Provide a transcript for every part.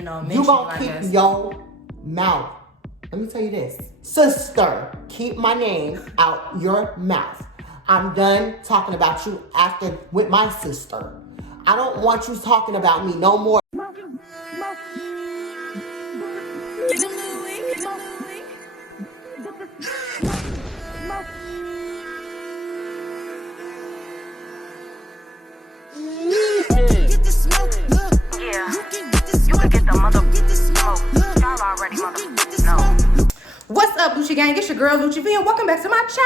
You gonna keep your mouth. Let me tell you this. Sister, keep my name out your mouth. I'm done talking about you after with my sister. I don't want you talking about me no more. What's up, Lucci gang? It's your girl Lucci V, and welcome back to my channel.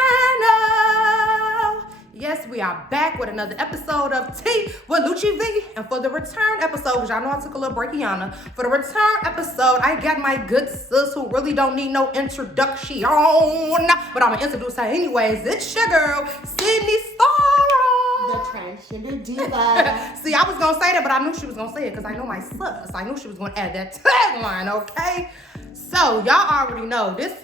Yes, we are back with another episode of Tea with Lucci V, and for the return episode, which I know I took a little breakiana. For the return episode, I got my good sis who really don't need no introduction, but I'm gonna introduce her anyways. It's your girl Sidney, Starr, the transgender diva. See, I was gonna say that, but I knew she was gonna say it because I know my sis. I knew she was gonna add that tagline, okay? So y'all already know this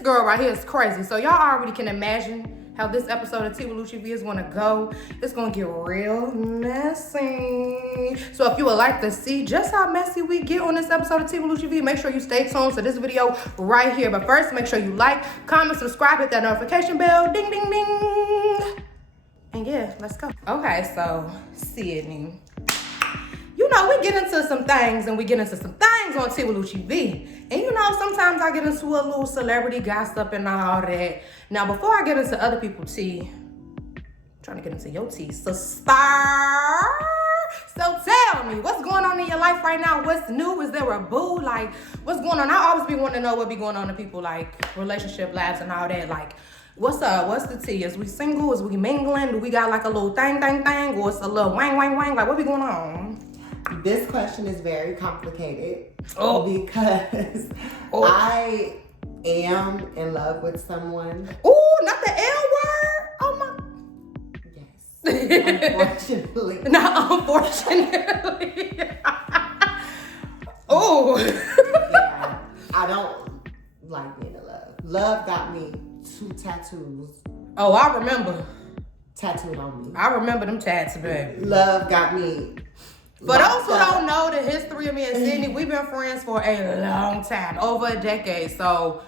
girl right here is crazy. So y'all already can imagine how this episode of Tea with Lucci V is gonna go. It's gonna get real messy. So if you would like to see just how messy we get on this episode of Tea with Lucci V, make sure you stay tuned to this video right here. But first, make sure you like, comment, subscribe, hit that notification bell, ding, ding, ding. And yeah, let's go. Okay, so Sidney. You know, we get into some things and we get into some things on Tea with Lucci V. And you know, sometimes I get into a little celebrity gossip and all that. Now, before I get into other people's tea, I'm trying to get into your tea, so Starr. So tell me, what's going on in your life right now? What's new? Is there a boo? Like, what's going on? I always be wanting to know what be going on in people, like, relationship lives and all that. Like, what's up? What's the tea? Is we single? Is we mingling? Do we got like a little thing? Or it's a little wang? Like, what be going on? This question is very complicated because I am in love with someone. Oh, not the L word? Oh my. Yes. Unfortunately. Not unfortunately. Oh. Yeah. I don't like being in love. Love got me 2 tattoos. Oh, I remember. Tattooed on me. I remember them tats, baby. Love got me. For those who don't know the history of me and Sidney, we've been friends for a long time, over a decade. So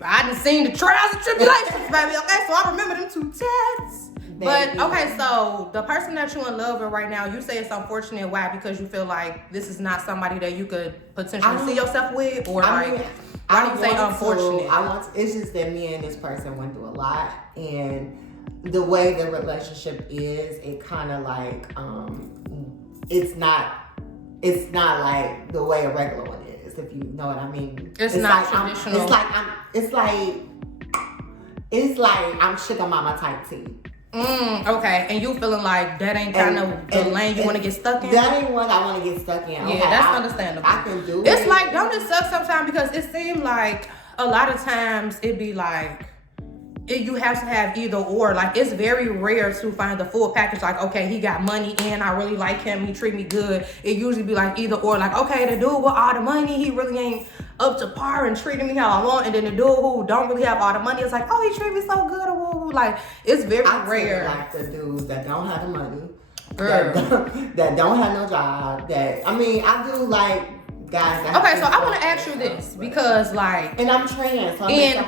I done seen the trials and tribulations, baby. Okay, so I remember them 2 tats. But okay, so the person that you're in love with right now, you say it's unfortunate. Why? Because you feel like this is not somebody that you could potentially see yourself with, or why do you say unfortunate? It's just that me and this person went through a lot, and the way the relationship is, it kind of like it's not like the way a regular one is, if you know what I mean. It's not like traditional. It's like I'm sugar mama type tea. Okay, and you feeling like that ain't kind of the lane you want to get stuck in? That ain't what I want to get stuck in. Yeah, okay, that's understandable. I can do it. It's like, don't it suck sometimes because it seems like a lot of times it be like, you have to have either or. Like, it's very rare to find the full package. Like, okay, he got money and I really like him, he treat me good. It usually be like either or. Like, okay, the dude with all the money, he really ain't up to par and treating me how I want. And then the dude who don't really have all the money, it's like, oh, he treat me so good. Or like, it's very rare. Like the dudes that don't have the money, girl, that don't have no job. That I mean, I do like guys. Okay, so I want to ask you this because, like, and I'm trans, so and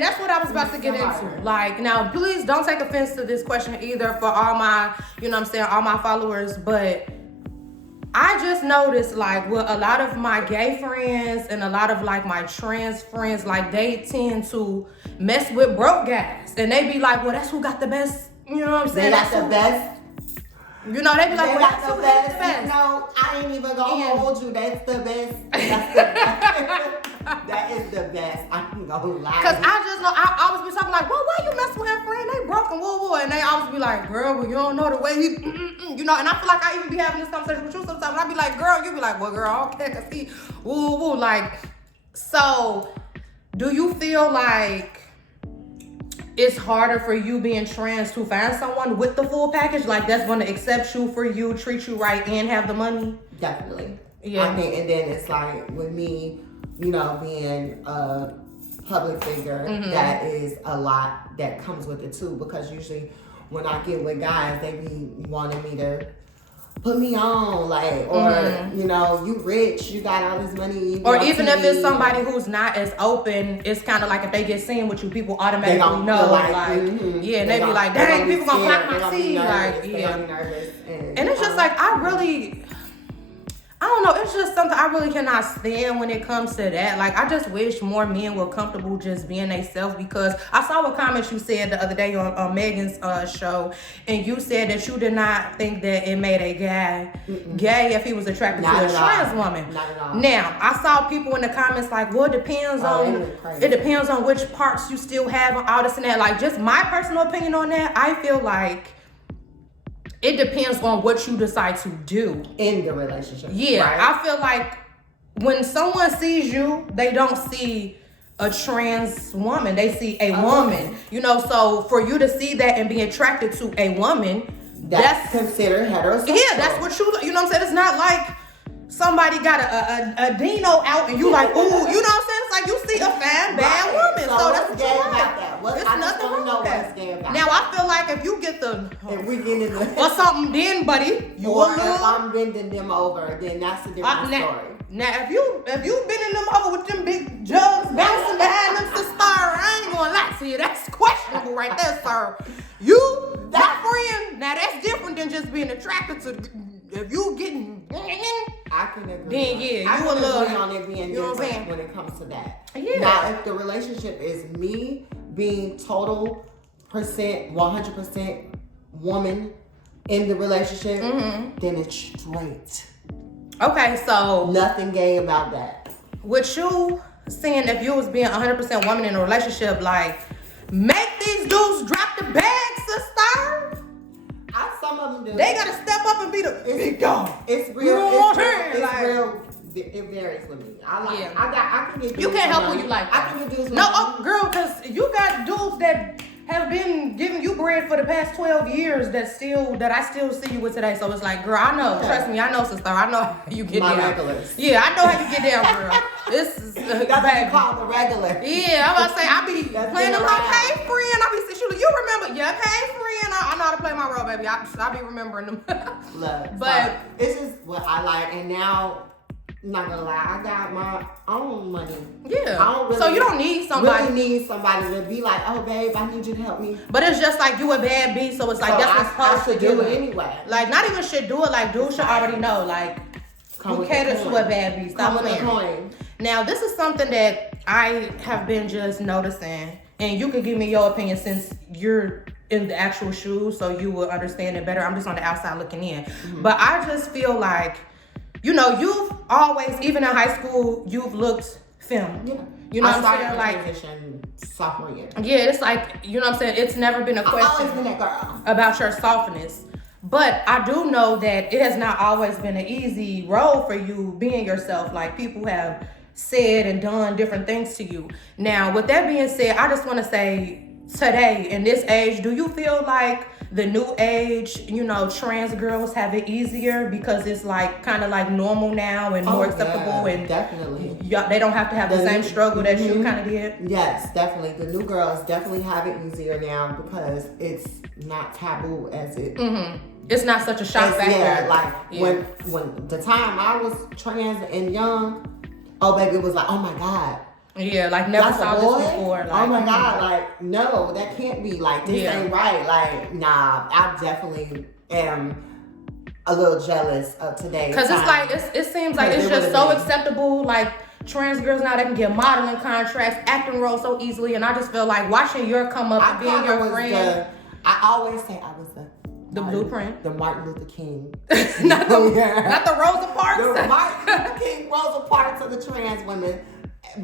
that's what I was about to get into. Like, now, please don't take offense to this question either for all my, all my followers, but I just noticed, like, with a lot of my gay friends and a lot of, like, my trans friends, like, they tend to mess with broke guys, and they be like, well, that's who got the best, you know what I'm saying? They got the best. You know, they be like, well, that's who got the best. No, I ain't even gonna hold you. That's the best. That's the best. That is the best. I ain't gonna lie. Because I just know, I always be talking like, well, why you messing with her friend? They broke and woo. And they always be like, girl, well, you don't know the way he, you know. And I feel like I even be having this conversation with you sometimes. And I be like, girl, you be like, well, girl, okay, because he woo. Like, so do you feel like it's harder for you being trans to find someone with the full package, like that's going to accept you for you, treat you right, and have the money? Definitely. Yeah. I think, and then it's like with me, being a public figure, that is a lot that comes with it too. Because usually when I get with guys, they be wanting me to put me on, like, or you know, you rich, you got all this money. Or even if it's somebody who's not as open, it's kind of like if they get seen with you, people automatically know, yeah, and they be like, dang, people gonna block my seed, like, yeah. And it's just like, I don't know, it's just something I really cannot stand when it comes to that. Like, I just wish more men were comfortable just being themselves, because I saw a comment you said the other day on Megan's show, and you said that you did not think that it made a guy gay if he was attracted to a trans woman. Not at all. Now, I saw people in the comments like, well, it depends on which parts you still have and all this and that. Like, just my personal opinion on that, I feel like it depends on what you decide to do in the relationship. Yeah, right? I feel like when someone sees you, they don't see a trans woman. They see a woman. You know, so for you to see that and be attracted to a woman, that's considered heterosexual. Yeah, that's what you know what I'm saying? It's not like somebody got a Dino out and you like, ooh, you know what I'm saying? It's like you see a fine, bad woman. So that's what you like. It's nothing wrong with that. Now, I feel like if you get if we get in the or something, then, buddy, you or if I'm bending them over, then that's a different story. Now, if you bending them over with them big jugs bouncing behind them to Starr, I ain't gonna lie to you, that's questionable right there, sir. My friend, now that's different than just being attracted to. If you getting, I can agree. Then yeah, I you can will agree on it being different when it comes to that. Yeah. Now, if the relationship is me being 100% woman in the relationship, then it's straight. Okay, so nothing gay about that. With you saying if you was being 100% woman in a relationship, like, make these dudes drop the bags, sister. Some of them do. They gotta step up and be the big dog. It's real. It's real. It varies with me. I can get. You can't help who you like. I can get dudes. No, girl, because you got dudes that have been giving you bread for the past 12 years that I still see you with today. So it's like, girl, I know. Trust me, I know, sister. I know how you get down. Regulars. Yeah, I know how you get down, girl. This is that's what you call the regular. Yeah, I'm about to say I be playing them like, hey friend. I be saying, you remember? Yeah, hey friend. I know how to play my role, baby. I be remembering them. Look, but this is what I like, and now. I'm not gonna lie, I got my own money. Yeah. I don't really, so you don't need somebody. Really need somebody to be like, oh babe, I need you to help me. But it's just like you a bad bitch, so it's like that's what's supposed to do it anyway. Like not even should do it. Like dude should already know. Like who caters to a bad bitch? Stop playing. Now this is something that I have been just noticing, and you could give me your opinion since you're in the actual shoes, so you will understand it better. I'm just on the outside looking in, but I just feel like. You know, you've always, even in high school, you've looked femme. Yeah. You know what I'm saying? Like transition sophomore year. Yeah, it's like, you know what I'm saying? It's never been a question about your softness. But I do know that it has not always been an easy road for you being yourself. Like people have said and done different things to you. Now, with that being said, I just want to say today, in this age, do you feel like the new age, you know, trans girls have it easier because it's like kind of like normal now and more acceptable and definitely they don't have to have the same struggle that you kind of did? Yes, definitely. The new girls definitely have it easier now because it's not taboo as it. It's not such a shock factor. When the time I was trans and young, oh baby, it was like, oh my God. Yeah, like never saw this before. Like, oh my God, like no, that can't be. Like this ain't right. Like nah, I definitely am a little jealous of today. Cause it's like it seems like it's just so acceptable. Like trans girls now, they can get modeling contracts, acting roles so easily, and I just feel like watching your come up and being your friend. I always say I was the blueprint, the Martin Luther King, not the Rosa Parks, the Martin Luther King, Rosa Parks of the trans women.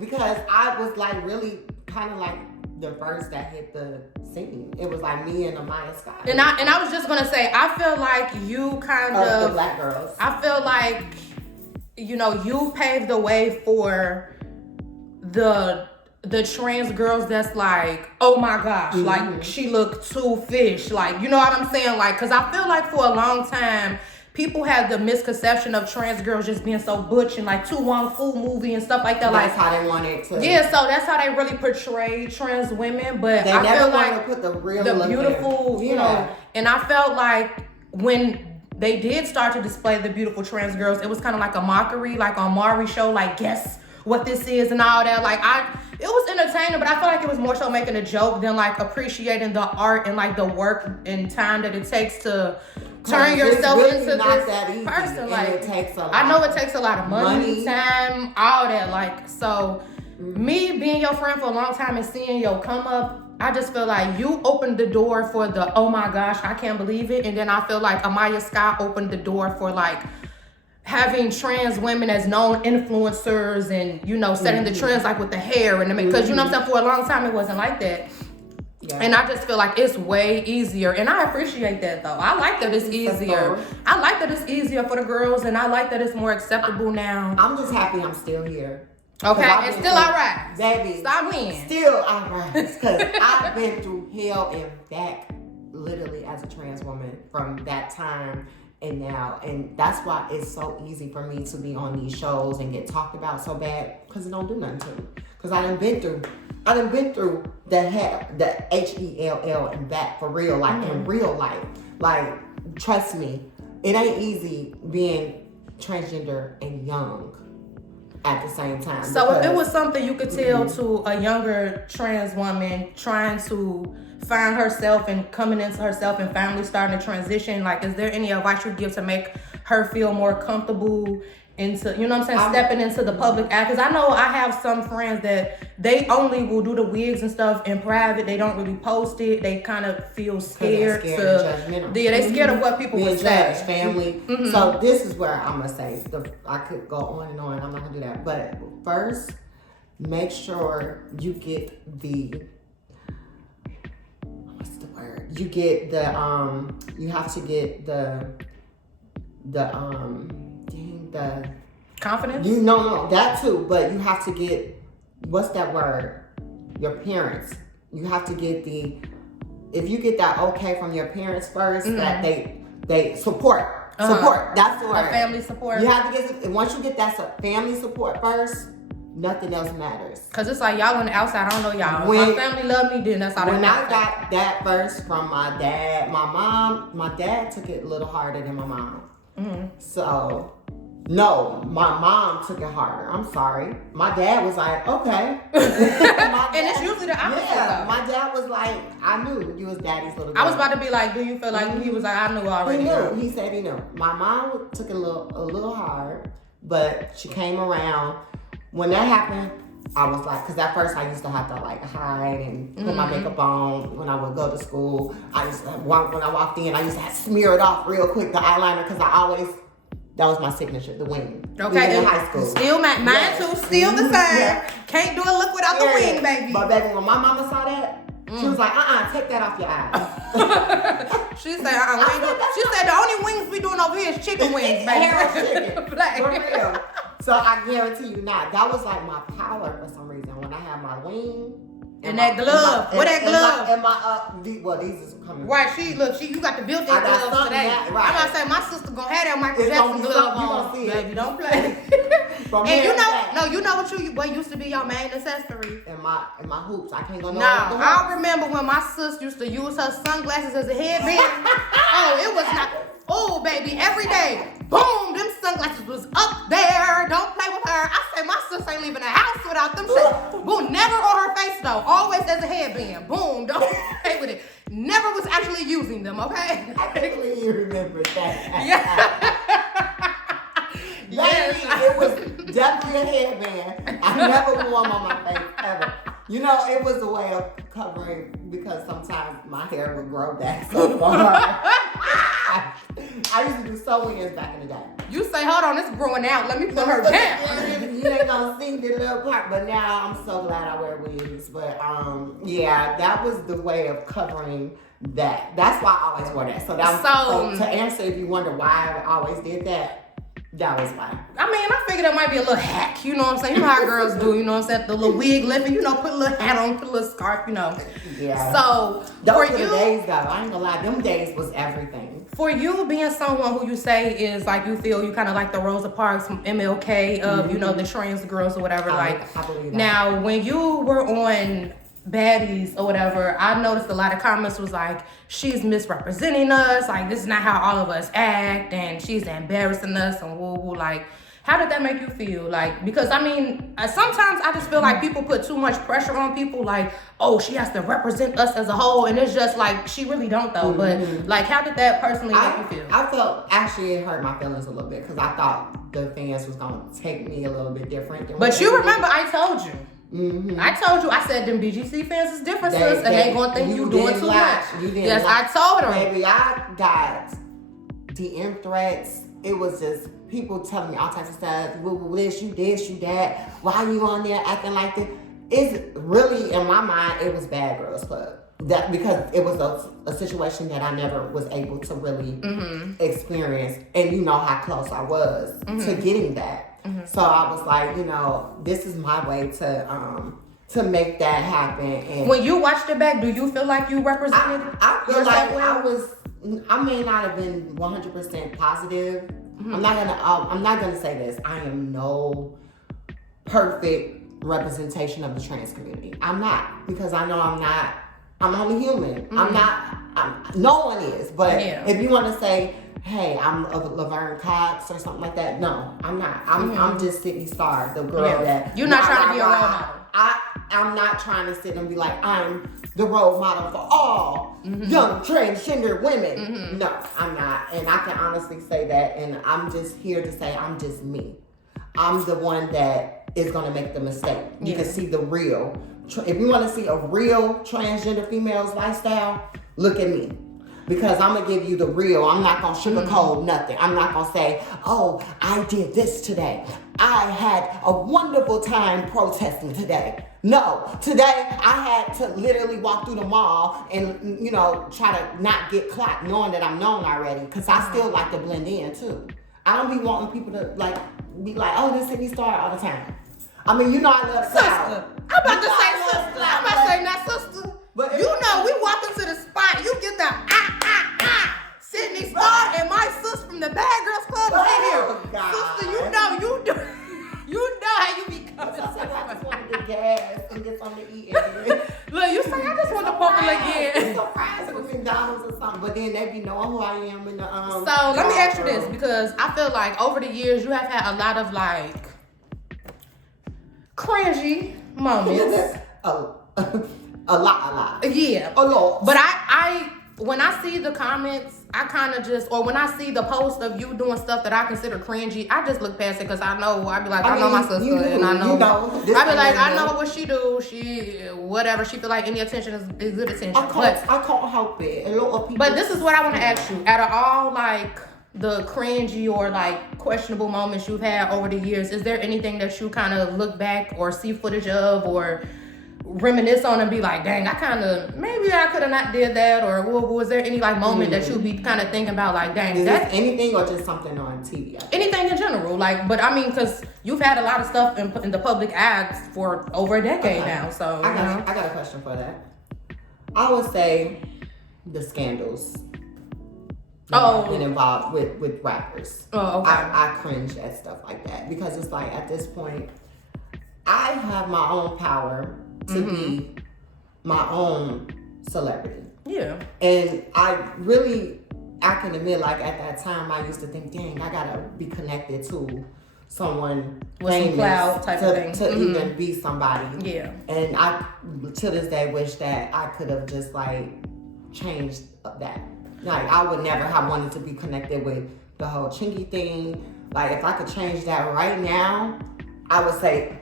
Because I was like really kind of like the first that hit the scene. It was like me and Amaya Scott. And I was just gonna say, I feel like you kind of the black girls. I feel like, you know, you paved the way for the trans girls that's like, oh my gosh, like she looked too fish. Like, you know what I'm saying? Like, cause I feel like for a long time, people have the misconception of trans girls just being so butch and like 2 Wong Fu movie and stuff like that. That's how they wanted to. Yeah, so that's how they really portray trans women. But they I never feel want like to put the real beautiful, you know. And I felt like when they did start to display the beautiful trans girls. It was kind of like a mockery, like on Maury's show, like guess what this is and all that. Like it was entertaining, but I feel like it was more so making a joke than like appreciating the art and like the work and time that it takes to turn yourself really into not this that easy. person. And like it takes a lot. I know it takes a lot of money, time, all that. Like so, me being your friend for a long time and seeing your come up, I just feel like you opened the door for the oh my gosh, I can't believe it, and then I feel like Amaya Scott opened the door for like having trans women as known influencers and, you know, setting the trends like with the hair and the because, you know what I'm saying, for a long time it wasn't like that. Yeah. And I just feel like it's way easier. And I appreciate that though. I like that it's easier. I like that it's easier for the girls and I like that it's more acceptable now. I'm just happy I'm still here. Okay, it's still alright. Baby. Stop winning. Still alright. Because I've been through hell and back literally as a trans woman from that time and now, and that's why it's so easy for me to be on these shows and get talked about so bad because it don't do nothing to me. Because I done been through the HELL and back for real, like in real life. Like, trust me, it ain't easy being transgender and young at the same time. So if it was something you could tell to a younger trans woman trying to find herself and coming into herself and finally starting to transition, like, is there any advice you'd give to make her feel more comfortable into, you know what I'm saying, stepping into the public eye? Because I know I have some friends that they only will do the wigs and stuff in private. They don't really post it. They kind of feel scared they scared of what people would say. Family. So this is where I'm gonna say I could go on and on. I'm not gonna do that. But first, make sure you get the you get the you have to get the confidence. No, that too. But you have to get, what's that word? Your parents. You have to get if you get that okay from your parents first, that they support. Support. That's the word. Family support. You have to get, once you get that family support first, nothing else matters. Cause it's like y'all on the outside. I don't know y'all. When my family love me, then that's all that matters. When I got that first from my dad, my dad took it a little harder than my mom. So, no, my mom took it harder. I'm sorry. My dad was like, okay. And it's usually the opposite. Yeah, my dad was like, I knew you was daddy's little girl. I was about to be like, do you feel like he was like, I knew already. He knew. He said he knew. My mom took it a little hard, but she came around. When that happened, I was like, because at first I used to have to like hide and put my makeup on when I would go to school. I used to when I walked in, I used to have to smear it off real quick, the eyeliner, because that was my signature, the wing. Okay, in high school. Still mine too, still the same. Yeah. Can't do a look without the wing, baby. But baby, when my mama saw that, she was like, take that off your eyes. She said, she said, the only wings we doing over here is chicken wings, baby. Hair chicken. For real. So I guarantee you not. That was like my power for some reason. When I had my wing. And that glove. What that glove? And my these is coming. Right, you got the built-in gloves today. Right. I'm gonna say my sister gonna have that Michael Jackson glove on. You baby, don't play. And you know what used to be your main accessory? And my hoops. I can't go no. I remember when my sister used to use her sunglasses as a headband. It was not. Oh, baby, every day. Boom, them sunglasses was up there. Don't play with her. I say my sister ain't leaving the house without them shit. Boom, never on her face though. Always as a headband. Boom, don't play with it. Never was actually using them, okay? I can't believe you remember that. Yeah. Yes. It was definitely a headband. I never wore them on my face ever. You know, it was a way of covering because sometimes my hair would grow back so far. I used to do sew-ins back in the day. You say, hold on, it's growing out. Let me put her down. You ain't gonna see the little part, but now I'm so glad I wear wigs. But yeah, that was the way of covering that. That's why I always wore that. So that was, so to answer if you wonder why I always did that. That was fine. I mean, I figured it might be a little hack, you know what I'm saying? You know how girls do, you know what I'm saying? The little wig lifting, you know, put a little hat on, put a little scarf, you know. Yeah. So, those were the days, though. I ain't gonna lie, them days was everything. For you being someone who you say is like, you feel you kind of like the Rosa Parks, MLK of, you know, the trans girls or whatever. I believe that. Now, when you were on Baddies or whatever, I noticed a lot of comments was like, she's misrepresenting us, like this is not how all of us act, and she's embarrassing us and woo woo. Like, how did that make you feel? Like, because I mean, sometimes I just feel like people put too much pressure on people, like, oh, she has to represent us as a whole, and it's just like, she really don't though. But like, how did that personally make you feel? I felt, actually it hurt my feelings a little bit, because I thought the fans was gonna take me a little bit different than but you remember I told you. I told you, I said them BGC fans is different, sis, and they gonna think you doing too much. Yes, I told them. Baby, I got DM threats. It was just people telling me all types of stuff. This, you that. Why you on there acting like this? It's really, in my mind, it was Bad Girls Club. That because it was a situation that I never was able to really experience, and you know how close I was to getting that. So I was like, this is my way to make that happen. And when you watched it back, do you feel like you represented? I feel like I may not have been 100% positive. I'm not gonna say this. I am no perfect representation of the trans community. I'm not, because I know I'm not. I'm only human. I'm not. No one is. But if you want to say, hey, I'm a Laverne Cox or something like that, no, I'm not. I'm just Sidney Starr, the girl that you're not trying to be a role model. I'm not trying to sit and be like, I'm the role model for all young transgender women. No, I'm not. And I can honestly say that. And I'm just here to say I'm just me. I'm the one that is going to make the mistake. You can see the real. If you want to see a real transgender female's lifestyle, look at me. Because I'm going to give you the real. I'm not going to sugarcoat nothing. I'm not going to say, oh, I did this today. I had a wonderful time protesting today. No, today I had to literally walk through the mall and, try to not get clocked knowing that I'm known already. Because I still like to blend in too. I don't be wanting people to be like, oh, this Sidney Starr all the time. I mean, I love sister. I'm about to say sister. I'm about to say not sister. But we walk into the spot, you get the Sidney Starr and my sis from the Bad Girls Club right here. God. Sister, you know how you be coming. I just want to get gas and get something to eat. Look, you say I just want to pump again. It's a prize with McDonald's or something, but then they be knowing who I am in the So let me ask you this, because I feel like over the years you have had a lot of cringy moments. A lot. Yeah. A lot. But I when I see the comments, I kind of just, or when I see the post of you doing stuff that I consider cringy, I just look past it, because I know, I be like, I know my sister, and I know, I be like, I know what she do, whatever, she feel like any attention is good attention. I can't help it. A lot of people. But this is what I want to ask you. Out of all the cringy or questionable moments you've had over the years, is there anything that you kind of look back or see footage of or reminisce on and be like, dang, maybe I could have not did that, or was there any moment that you'd be kind of thinking about dang, is this anything or just something on TV? Anything in general, but I mean, because you've had a lot of stuff in the public ads for over a decade now, so I got a question for that. I would say the scandals been involved with rappers. Oh, okay. I cringe at stuff like that, because it's at this point I have my own power to be my own celebrity. Yeah. And I can admit, at that time, I used to think, dang, I gotta be connected to someone with famous some clout type of thing to even be somebody. Yeah. And I, to this day, wish that I could have just changed that. I would never have wanted to be connected with the whole chingy thing. If I could change that right now, I would say,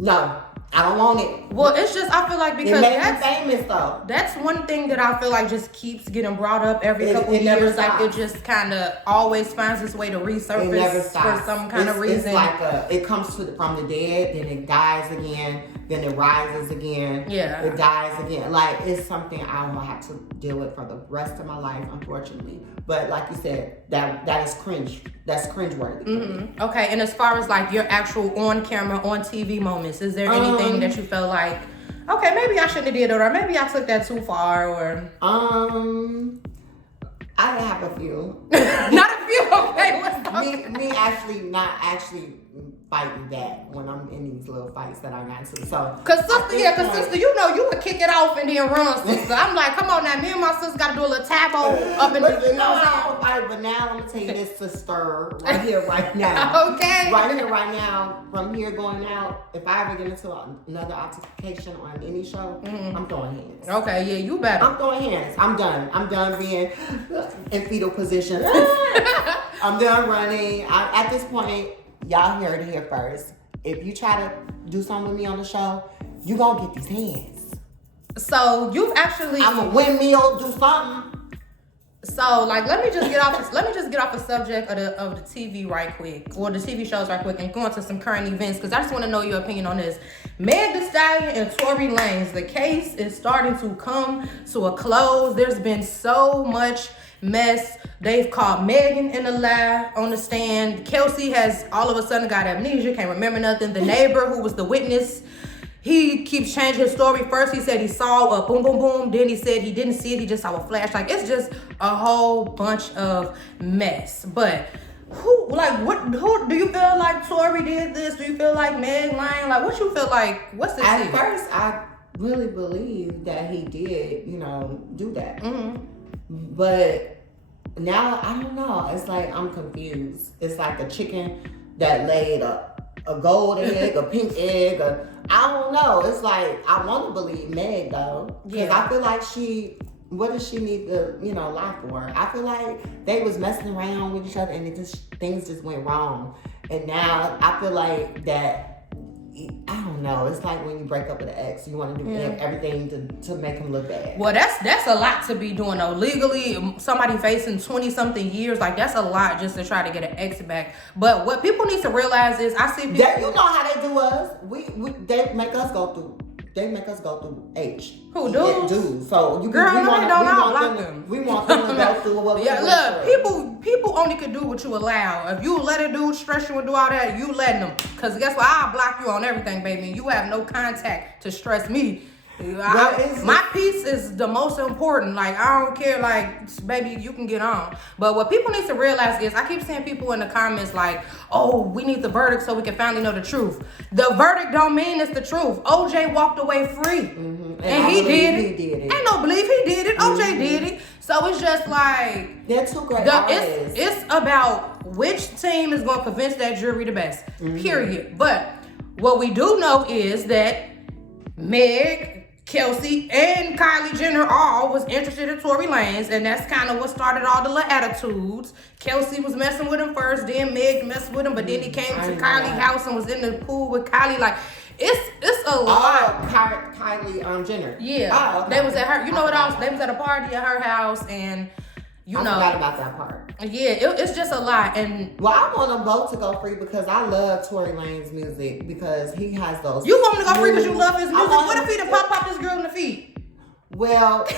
no, I don't want it. Well, it's just, I feel like, because it made me famous though. That's one thing that I feel like just keeps getting brought up every couple of years. It just kind of always finds its way to resurface for some kind of reason. It's it comes from the dead, then it dies again, then it rises again. Yeah. It dies again. It's something I will have to deal with for the rest of my life, unfortunately. But like you said, that is cringe. That's cringeworthy. Okay, and as far as your actual on camera, on TV moments, is there anything that you felt like, okay, maybe I shouldn't have did it, or maybe I took that too far, or? I have a few. Not a feel okay with something. me actually not actually fighting that when I'm in these little fights that I got to. So, cause sister, you know you would kick it off and then run, sister. I'm like, come on now, me and my sister got to do a little tabo up in the. You know what I'm saying? But now I'm gonna tell you this, sister, right here, right now. Okay. Right here, right now. From here going out, if I ever get into another altercation on any show, I'm throwing hands. Okay, yeah, you better. I'm throwing hands. I'm done. I'm done being in fetal position. I'm done running. At this point, y'all heard it here first. If you try to do something with me on the show, you gonna get these hands. So you've actually. I'm a windmill. Do something. So like, let me just get off the subject of the TV right quick, or the TV shows right quick, and go into some current events because I just want to know your opinion on this. Meg Thee Stallion and Tory Lanez, the case is starting to come to a close. There's been so much mess. They've caught Megan in a lie on the stand. Kelsey has all of a sudden got amnesia, can't remember nothing. The neighbor who was the witness, he keeps changing his story. First he said he saw a boom boom boom, then he said he didn't see it, he just saw a flash. Like, it's just a whole bunch of mess. But who do you feel like Tory did this? Do you feel like Meg lying? Like, what you feel like? What's the At first, I really believed that he did, do that. But now I don't know. It's like I'm confused. It's like a chicken that laid a gold egg, a pink egg, I don't know. It's like I want to believe Meg though, because I feel like what does she need to, lie for? I feel like they was messing around with each other and things just went wrong. And now I feel like that. I don't know. It's like when you break up with an ex, you want to do everything to make him look bad. Well, that's a lot to be doing though. Legally, somebody facing 20-something years, like that's a lot just to try to get an ex back. But what people need to realize is, I see people. That, you know how they do us. They make us go through. They make us go through H. Who dudes? Dudes. So you girl, we no, want they don't. I don't them, block them. We want them to go through what we look, people only could do what you allow. If you let a dude stress you and do all that, you letting them. Cause guess what? I'll block you on everything, baby. You have no contact to stress me. My peace is the most important. Like, I don't care, like, baby, you can get on. But what people need to realize is, I keep seeing people in the comments like, oh, we need the verdict so we can finally know the truth. The verdict don't mean it's the truth. OJ walked away free. And he did it. Ain't no belief he did it. OJ did it. So it's just like, they're two great artists. It's about which team is going to convince that jury the best. Period. But what we do know is that Meg, Kelsey, and Kylie Jenner all was interested in Tory Lanez, and that's kind of what started all the little attitudes. Kelsey was messing with him first, then Meg messed with him, but then he came to Kylie's house and was in the pool with Kylie. Like, it's a lot. Kylie Jenner. Yeah. Oh, okay. They was at her. You know what else? They was at a party at her house, and I forgot about that part. Yeah, it's just a lot. And well, I want them both to go free because I love Tory Lanez's music because he has those. You want him to go free because you love his music? What if he done pop this girl in the feet? Well, you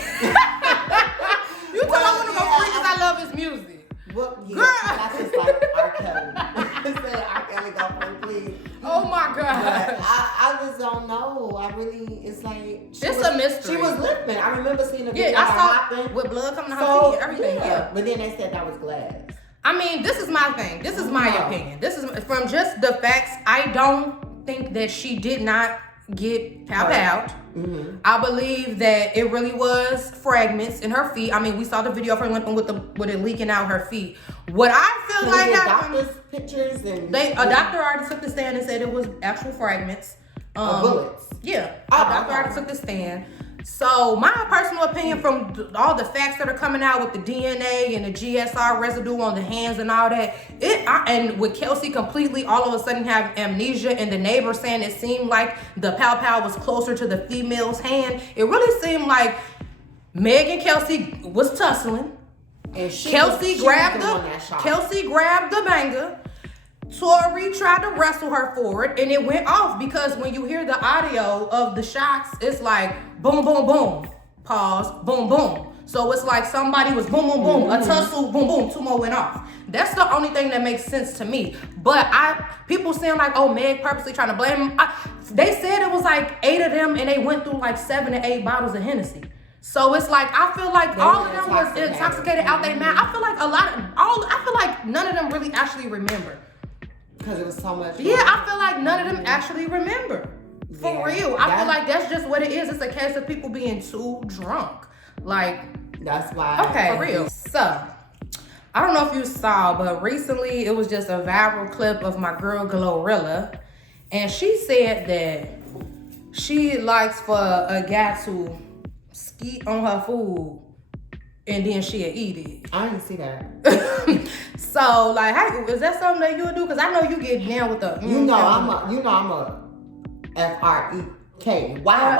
told me I want to go free because I love his music. Well, yeah, girl, that's just like R. Kelly. Said R. Kelly go free, please. Oh my God. I just don't know. It's like it's a mystery. She was limping. I remember seeing a video I saw hopping with blood coming out her feet and everything. Yeah. But then they said that was glass. I mean, this is my thing. This is my opinion. This is from just the facts. I don't think that she did not get pow-powed. I believe that it really was fragments in her feet. I mean, we saw the video of her limping with it leaking out her feet. What I feel like happened, doctor's pictures and a doctor already took the stand and said it was actual fragments. Bullets. Yeah, a doctor already took the stand. So my personal opinion from all the facts that are coming out with the DNA and the GSR residue on the hands and all that, and with Kelsey completely all of a sudden have amnesia and the neighbor saying it seemed like the pow was closer to the female's hand, it really seemed like Meg and Kelsey was tussling. And Kelsey grabbed the banger. Tory tried to wrestle her for it, and it went off because when you hear the audio of the shots, it's like boom, boom, boom, pause, boom, boom. So it's like somebody was boom, boom, boom, a tussle, boom, boom, two more went off. That's the only thing that makes sense to me. But people saying like, oh, Meg purposely trying to blame him. They said it was like 8 of them, and they went through like 7 to 8 bottles of Hennessy. So it's like I feel like all of them was intoxicated out their mouth. I feel like I feel like none of them really actually remember. Because it was so much. Yeah, I feel like none of them actually remember. For real. I feel like that's just what it is. It's a case of people being too drunk. Like, that's why. Okay, for real. So, I don't know if you saw, but recently it was just a viral clip of my girl Glorilla. And she said that she likes for a guy to skeet on her food and then she'll eat it. I didn't see that. So, like, how, is that something that you would do? Because I know you get down with the... I'm a F-R-E-K. Why?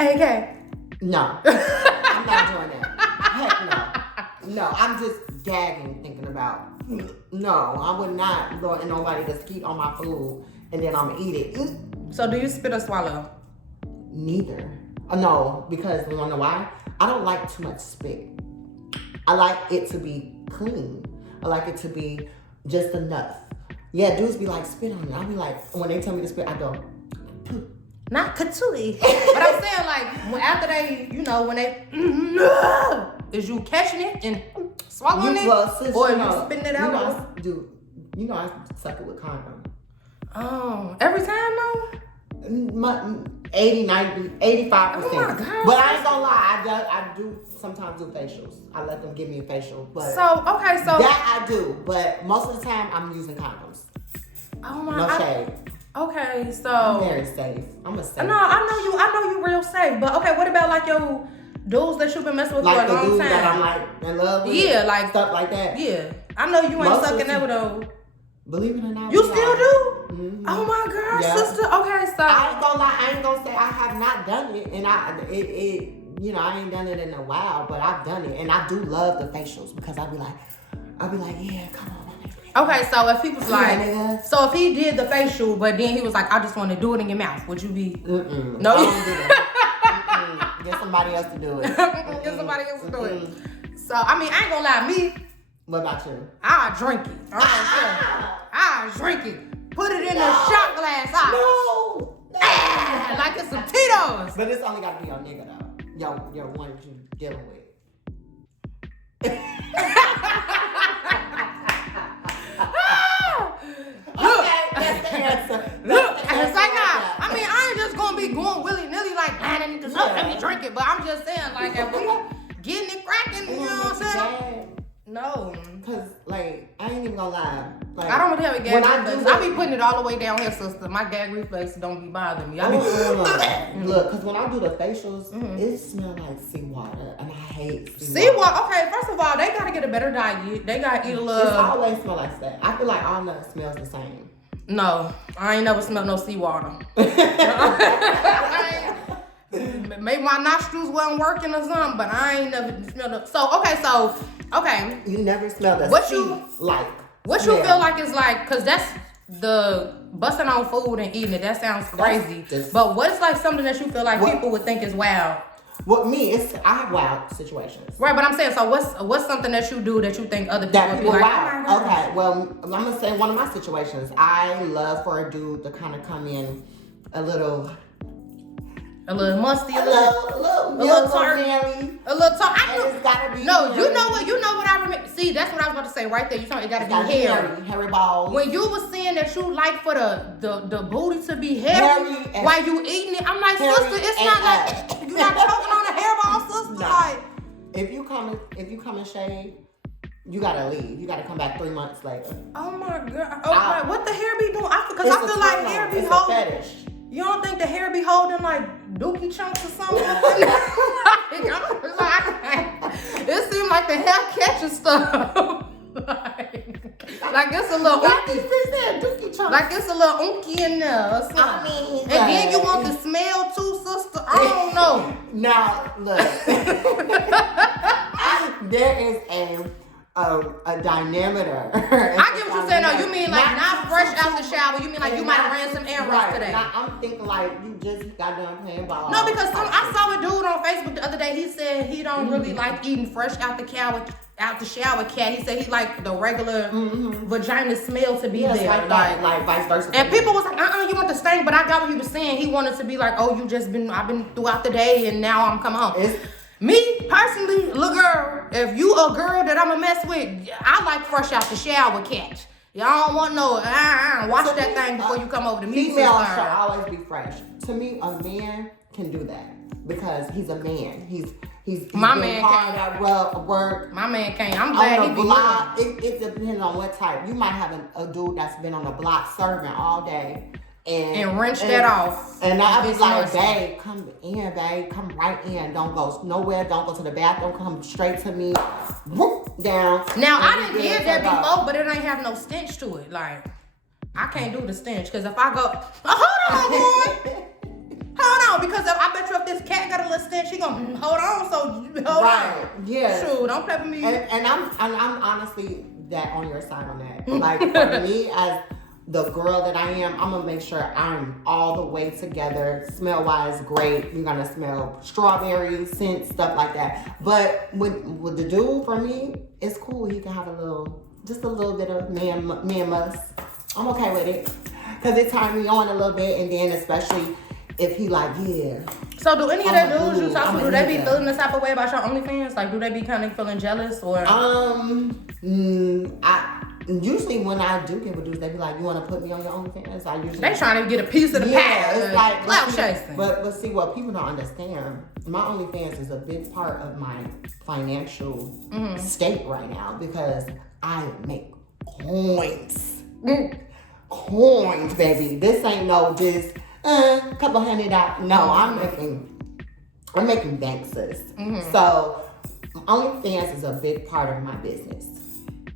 A-K. No. I'm not doing that. Heck no. No, I'm just gagging thinking about... No, I would not go and nobody to skeet on my food and then I'm going to eat it. So, do you spit or swallow? Neither. No, because you wanna know why? I don't like too much spit. I like it to be clean. I like it to be just enough. Yeah, dudes be like, spit on me. I'll be like, when they tell me to spit, I go, poo. Not katooey. But I'm saying, like, after they, when they, is you catching it and swallowing it? Well, sis, or you spitting it out? I suck it with condom. Oh, every time though? 80, 90, 85%. Oh my God. But I ain't gonna lie, I do sometimes do facials. I let them give me a facial. But that I do. But most of the time, I'm using condoms. Oh my! No shade. Okay, so I'm very safe. I'm a safe. No, I know you real safe. But okay, what about like your dudes that you've been messing with for a long time? Like the dudes that I'm like in love with. Yeah, like stuff like that. Yeah, I know you ain't sucking never though. Believe it or not. You still do? Mm-hmm. Oh my God, sister. Okay, so I ain't gonna lie. I ain't gonna say I have not done it, and I ain't done it in a while, but I've done it, and I do love the facials because I'll be like, yeah, come on. Okay, so if he was like, so if he did the facial, but then he was like, I just want to do it in your mouth, would you be? Mm-mm. No, I don't do that. Get somebody else to do it. Get somebody else to do it. So I mean, I ain't gonna lie, me. What about you? I drink it. I drink it. Put it in the shot glass. No. Like it's some Tito's. But it's only got to be your nigga though. Your one that you dealing with. Okay, that's the answer. Look, it's like nah. I mean, I ain't just gonna be going willy nilly like, I need to let me drink it. But I'm just saying, like, if we getting it cracking, you know what I'm saying? No. Cause like I ain't even gonna lie. Like, I don't really have a gag reflex. I be putting it all the way down here, sister. My gag reflex don't be bothering me. Look, cause when I do the facials, it smells like seawater, and I hate seawater. Okay, first of all, they gotta get a better diet. They gotta eat a little. It always smell like that. I feel like all of it smells the same. No, I ain't never smelled no seawater. Maybe my nostrils wasn't working or something, but I ain't never smelled it. So okay. You never smelled a what sea you like. What you feel like is like, cause that's the busting on food and eating it. That sounds crazy. But what's like something that you feel like people would think is wild? Well, I have wild situations. Right, but I'm saying, so what's something that you do that you think other people would be like, wow. Oh, okay, well, I'm gonna say one of my situations. I love for a dude to kind of come in a little musty, a little tart. It's gotta be hairy. You know what I remember. See, that's what I was about to say right there. You told me it gotta be hairy balls. When you was saying that you like for the booty to be hairy while you eating it, I'm like, sister, it's not like you're not choking on a hairball, sister. No. Like, if you come and shave, you gotta leave. You gotta come back 3 months later. Oh my God. Okay, what the hair be doing? Because I feel like hair be holding. Fetish. You don't think the hair be holding like dookie chunks or something? It seems like the hair catches stuff. like it's a little dookie chunks. Like it's a little unky in there or something. I mean, and then you want the smell too, sister? I don't know. Now, look. There is a diameter. I get what you're saying. No, you mean like not fresh out the shower. You mean like you might have ran some errands today. Now, I'm thinking like you just got done playing ball. No, because I saw a dude on Facebook the other day. He said he don't really like eating fresh out the out the shower cat. He said he like the regular vagina smell to be there. Like vice versa. And people was like, you want the stank, but I got what he was saying. He wanted to be like, oh, I've been throughout the day and now I'm coming home. Me, personally, little girl, if you a girl that I'ma mess with, I like fresh out the shower cat. Y'all don't want no, wash that thing before you come over to me. Female should always be fresh. To me, a man can do that because he's a man. He's my been man hard at work. My man can't. I'm glad he be block. It depends on what type. You might have a dude that's been on the block serving all day. And wrench that off. And I be like, babe, come in, babe. Come right in. Don't go nowhere. Don't go to the bathroom. Come straight to me. Whoop, down. Now, I done did that before, but it ain't have no stench to it. Like, I can't do the stench. Because if I go, hold on, boy. Hold on. Because I bet you if this cat got a little stench, she gonna hold on. So, hold on. Yeah. Shoot, don't play with me. And I'm honestly that on your side on that. Like, for me, as the girl that I am, I'm gonna make sure I'm all the way together, smell wise great. You're gonna smell strawberry scent, stuff like that. But with the dude, for me, it's cool. He can have just a little bit of man must. I'm okay with it because it turned me on a little bit, and then especially if he like, yeah. So do any of the dudes you talk to, do they be feeling the type of way about your OnlyFans? Like, do they be kind of feeling jealous or? Usually when I do get with dudes, they be like, you want to put me on your OnlyFans? They trying to get a piece of the pie. It's like clout chasing. But see, what people don't understand, my OnlyFans is a big part of my financial state right now because I make coins. Coins, baby. This ain't no just couple $100. No, I'm making bank, sis. So OnlyFans is a big part of my business.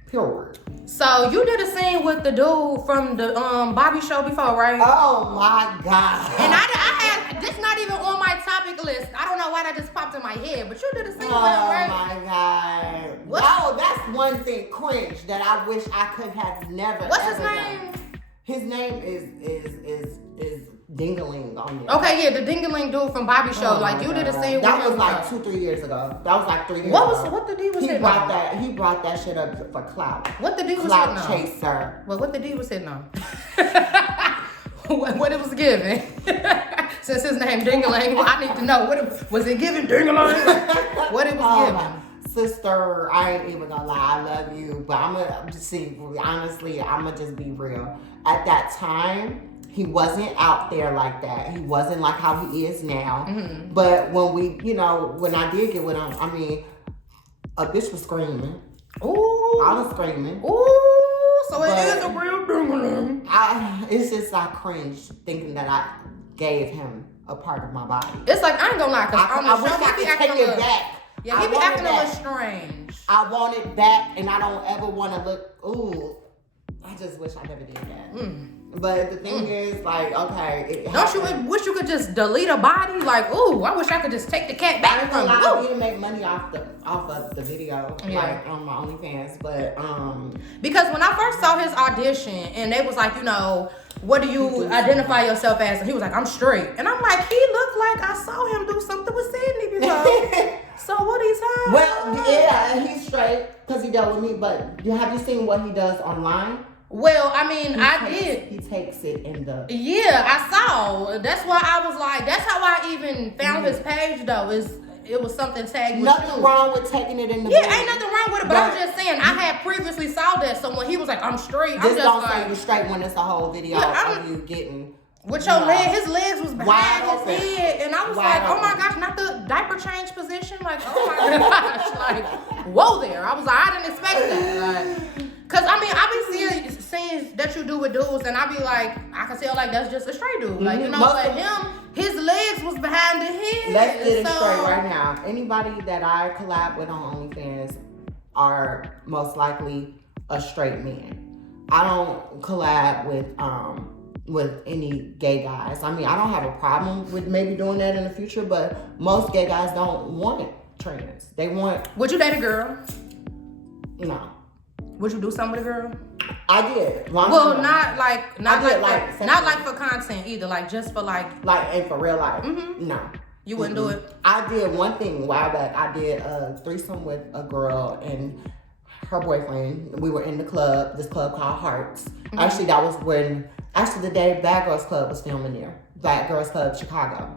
Period. So you did a scene with the dude from the Bobby show before, right? Oh my God. And I had this not even on my topic list. I don't know why that just popped in my head, but you did a scene with him, right? Oh my God. Oh, that's one thing cringe that I wish I could have never. What's his name? Done. His name is Dingaling on there. Okay, yeah, the Dingaling dude from Bobby show. Like you did a scene with him. That was like 2-3 years ago. That was like 3 years ago. What the D was hitting on? He brought that shit up for clout. What the D was hitting on? Clout chaser. Well, what the D was hitting on? what it was giving. Since his name Dingaling, I need to know was it giving Dingaling? What it was giving. Sister, I ain't even gonna lie, I love you, but honestly, I'ma just be real. At that time, he wasn't out there like that. He wasn't like how he is now. But when I did get with him, I mean, a bitch was screaming. Ooh. I was screaming. Ooh, so it is a real Dingaling. It's just I cringe thinking that I gave him a part of my body. It's like, I ain't gonna lie, because I wish I could take it back. Yeah, he be acting a little strange. I want it back, and I don't ever want to look. Ooh, I just wish I never did that. But the thing is, like, okay. Don't you wish you could just delete a body? Like, ooh, I wish I could just take the cat back from I need to make money off of the video, like on my OnlyFans. But because when I first saw his audition, and they was like, what do you identify yourself as? And he was like, I'm straight. And I'm like, he looked like I saw him do something with Sidney before. So what he's saying? Well, yeah, he's straight because he dealt with me. But have you seen what he does online? Well, I mean, I did. He takes it in the. Yeah, I saw. That's why I was like, that's how I even found his page though. It was something tagged with nothing wrong with taking it in the. Yeah, ain't nothing wrong with it. But I'm just saying, I had previously saw that. So when he was like, I'm straight, I'm just don't like, say you're straight when it's a whole video of you getting. With your leg, his legs was behind his head, and I was like, oh my gosh, not the diaper change position, like, oh my gosh, like, whoa there. I was like, I didn't expect that, like, cause I mean, I be seeing scenes that you do with dudes, and I be like, I can tell like that's just a straight dude, like but him, his legs was behind the head. Let's get it straight right now. Anybody that I collab with on OnlyFans are most likely a straight man. I don't collab with any gay guys. I mean, I don't have a problem with maybe doing that in the future, but most gay guys don't want trans. They want. Would you date a girl? No. Would you do something with a girl? I did. Well, not like for content either. Like just for like. And for real life. No. You wouldn't do it? I did one thing a while back. I did a threesome with a girl and her boyfriend. We were in the club, this club called Hearts. Actually, that was the day Bad Girls Club was filming there. Bad Girls Club Chicago.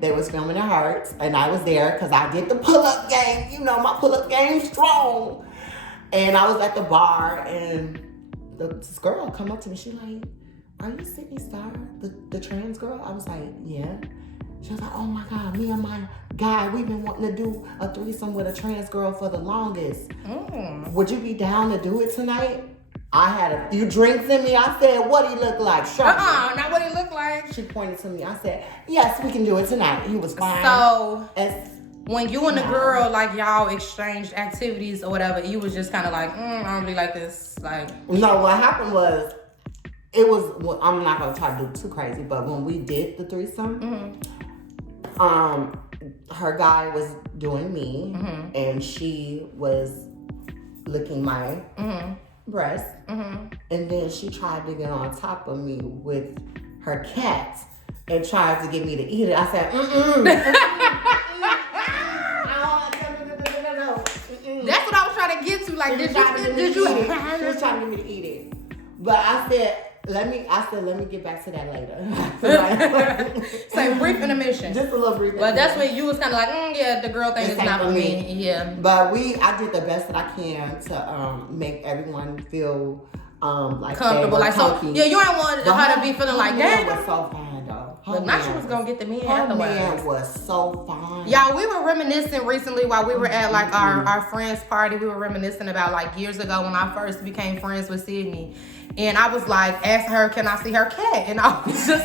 They was filming at Hearts, and I was there because I did the pull-up game. You know, my pull-up game's strong. And I was at the bar, and this girl come up to me. She like, "Are you Sidney Starr, the trans girl?" I was like, "Yeah." She was like, "Oh my God, me and my guy, we've been wanting to do a threesome with a trans girl for the longest. Would you be down to do it tonight?" I had a few drinks in me. I said, "What do he look like?" Show me. Not what he look like. She pointed to me. I said, "Yes, we can do it tonight." He was fine. So, when you and the girl, like, y'all exchanged activities or whatever, you was just kind of like, I don't really like this. Like, no, what happened was, well, I'm not going to try to do too crazy, but when we did the threesome, her guy was doing me, and she was licking my breast, and then she tried to get on top of me with her cat and tried to get me to eat it. I said, That's what I was trying to get to. Like, did you? She was trying to get me to eat it, but I said, let me get back to that later. Say brief intermission. Just a little brief. But that's when you was kind of like, yeah, the girl thing is not for me. Yeah. But I did the best that I can to make everyone feel like comfortable. Like, so yeah, you ain't want her to be feeling like that. Was so fine though. But now she was gonna get the men afterwards. afterwards. Man was so fine. Y'all, we were reminiscing recently while we were at like our friends party. We were reminiscing about like years ago when I first became friends with Sidney. And I was like, asking her, can I see her cat? And I was just,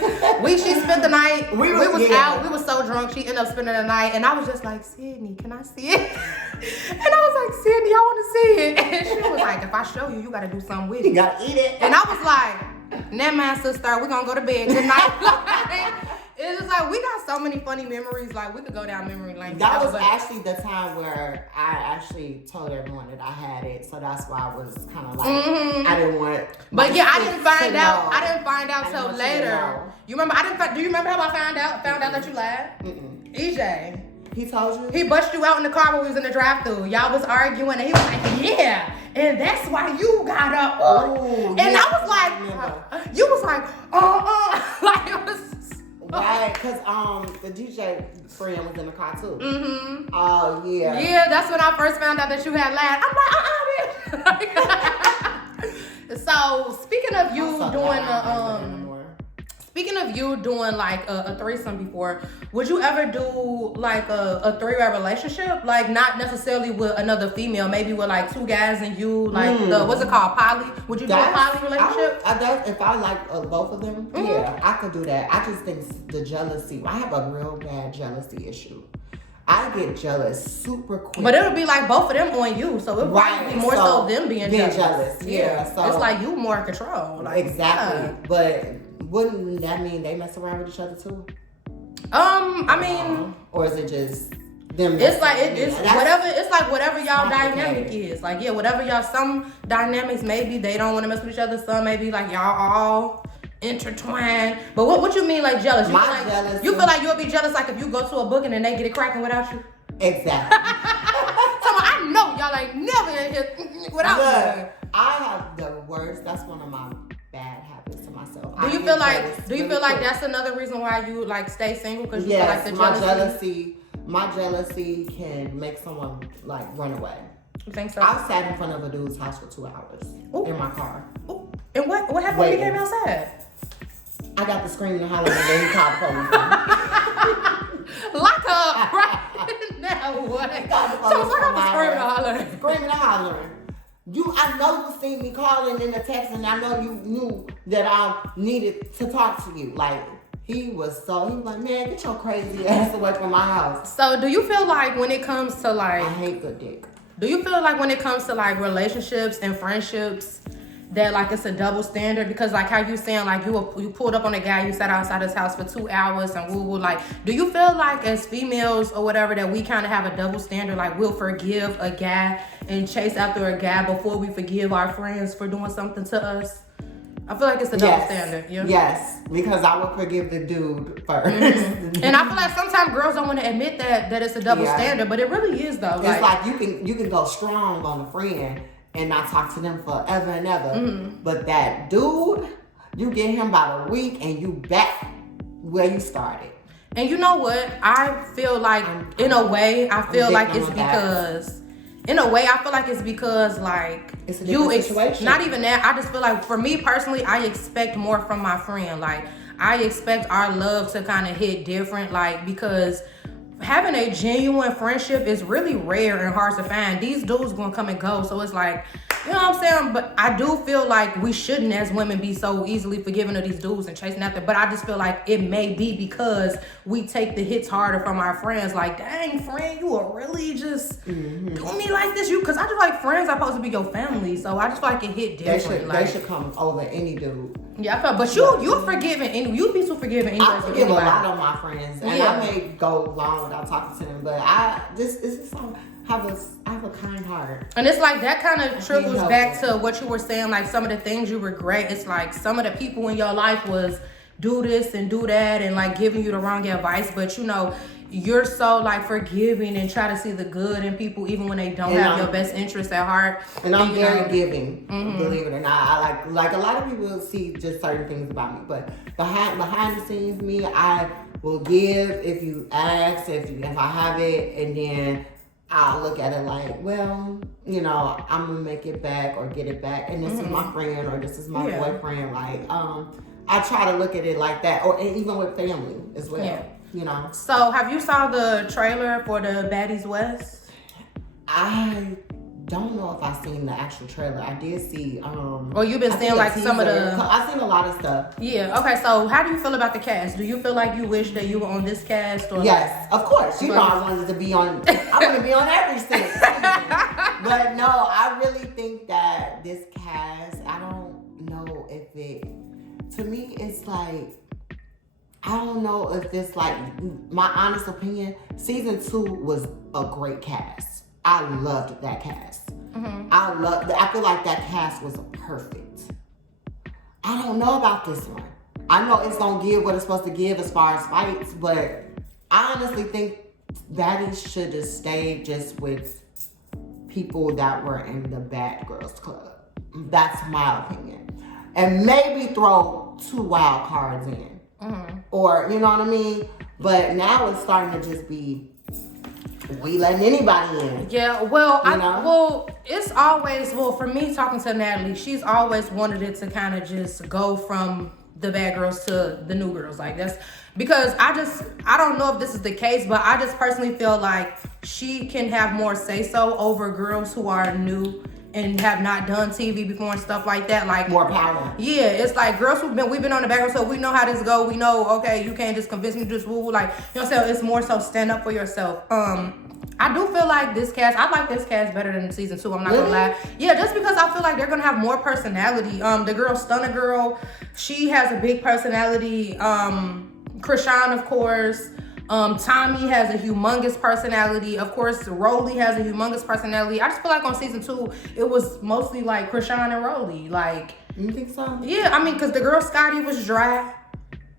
she spent the night, we was out, we was so drunk, she ended up spending the night, and I was just like, Sidney, can I see it? And I was like, Sidney, I want to see it. And she was like, if I show you, you got to do something with it. You got to eat it. And I was like, never mind, sister, we're going to go to bed. Good night. It's just like, we got so many funny memories. Like, we could go down memory lane. That was actually the time where I actually told everyone that I had it. So that's why I was kind of like, I didn't want. But yeah, I didn't find out. I didn't find out till later. You remember? Do you remember how I found out that you lied? EJ. He told you? He busted you out in the car when we was in the drive-thru. Y'all was arguing, and he was like, yeah. And that's why you got up. And yeah, I was like, you was like, like it was. Right, because the DJ friend was in the car too. Oh yeah. Yeah, that's when I first found out that you had lied. I'm like, bitch. So speaking of you doing like a threesome before, would you ever do like a three-way relationship? Like not necessarily with another female, maybe with like two guys and you, like what's it called, poly? Would you do a poly relationship? If I like both of them, yeah, I could do that. I just think the jealousy. I have a real bad jealousy issue. I get jealous super quick. But it'll be like both of them on you, so it'll probably be more so them being jealous. Yeah, so it's like you more in control. Like, exactly. Yeah. But wouldn't that mean they mess around with each other too? I mean, or is it just them? It's like it's whatever. It's like whatever y'all dynamic is. Like whatever y'all. Some dynamics maybe they don't want to mess with each other. Some maybe like y'all all intertwined. But what you mean like jealous? You feel like you'll be jealous like if you go to a booking and they get it cracking without you. Exactly. So I know y'all ain't never in here without me. I have the worst. That's one of my bad habits to myself. Do you feel like that's another reason why you like stay single? Because you feel like the jealousy? My jealousy can make someone like run away. You think so? I sat in front of a dude's house for 2 hours in my car. Ooh. And what happened when you came outside? I got the screaming and hollering and then he called the police. Lock up right now. What? So it's like I'm screaming and hollering. Screaming and hollering. I know you seen me calling in the text, and I know you knew that I needed to talk to you. Like he was like, man, get your crazy ass away from my house. So do you feel like when it comes to like, I hate good dick. Do you feel like when it comes to like relationships and friendships that like it's a double standard? Because like how you saying like you pulled up on a guy, you sat outside his house for 2 hours and woo, like, do you feel like as females or whatever that we kind of have a double standard, like we'll forgive a guy and chase after a guy before we forgive our friends for doing something to us? I feel like it's a double standard. Yeah. Yes, because I would forgive the dude first. And I feel like sometimes girls don't want to admit that it's a double standard, but it really is though. It's like you can go strong on a friend and not talk to them forever and ever. But that dude, you get him about a week and you back where you started. And you know what? I feel like in a way, I feel like it's because like it's a different situation. Not even that. I just feel like for me personally, I expect more from my friend. Like I expect our love to kind of hit different. Like because having a genuine friendship is really rare and hard to find. These dudes gonna come and go, so it's like, you know what I'm saying? But I do feel like we shouldn't, as women, be so easily forgiving of these dudes and chasing after. But I just feel like it may be because we take the hits harder from our friends. Like, dang, friend, you are really just doing me like this. Because I just like friends are supposed to be your family. So I just feel like it hit different. They should come over any dude. Yeah, I feel, but you're forgiving. You be so forgiving. I forgive a lot of my friends, and I may go long without talking to them, but it's just like I have a kind heart. And it's like that kind of trickles back to what you were saying, like some of the things you regret. It's like some of the people in your life was do this and do that and like giving you the wrong advice, but you know, you're so like forgiving and try to see the good in people even when they don't have your best interest at heart. And I'm very giving, believe it or not. I like a lot of people see just certain things about me, but behind the scenes me, I will give if you ask, if I have it, and then I'll look at it like, well, you know, I'm gonna make it back or get it back, and this is my friend or this is my boyfriend. Like, I try to look at it like that, or even with family as well. Yeah. You know. So, have you saw the trailer for the Baddies West? I don't know if I've seen the actual trailer. I did see. Or you've been seeing like some of the. I've seen a lot of stuff. Yeah. Okay. So, how do you feel about the cast? Do you feel like you wish that you were on this cast? Or yes, of course. You know, I wanted to be on. I want to be on every season. But no, I really think that this cast. I don't know if it. To me, it's like. I don't know if it's like, my honest opinion, season 2 was a great cast. I loved that cast. I feel like that cast was perfect. I don't know about this one. I know it's gonna give what it's supposed to give as far as fights, but I honestly think Baddies should have stayed just with people that were in the Bad Girls Club. That's my opinion. And maybe throw 2 wild cards in. Or, you know what I mean? But now it's starting to just be, we letting anybody in. Yeah, well, it's always, for me talking to Natalie, she's always wanted it to kind of just go from the bad girls to the new girls. Like that's, because I don't know if this is the case, but I just personally feel like she can have more say-so over girls who are new and have not done TV before and stuff like that. Like more power. Yeah, it's like girls we've been on the background, so we know how this go. We know, okay, you can't just convince me to just woo. Like, you know what I'm saying? It's more so stand up for yourself. I do feel like this cast, I like this cast better than season 2. I'm not gonna lie. Yeah, just because I feel like they're gonna have more personality. The girl, Stunner Girl, she has a big personality. Krishan, of course. Tommy has a humongous personality. Of course, Rolly has a humongous personality. I just feel like on season 2, it was mostly like Krishan and Rolly. Like, you think so? Yeah, I mean, because the girl Scotty was dry.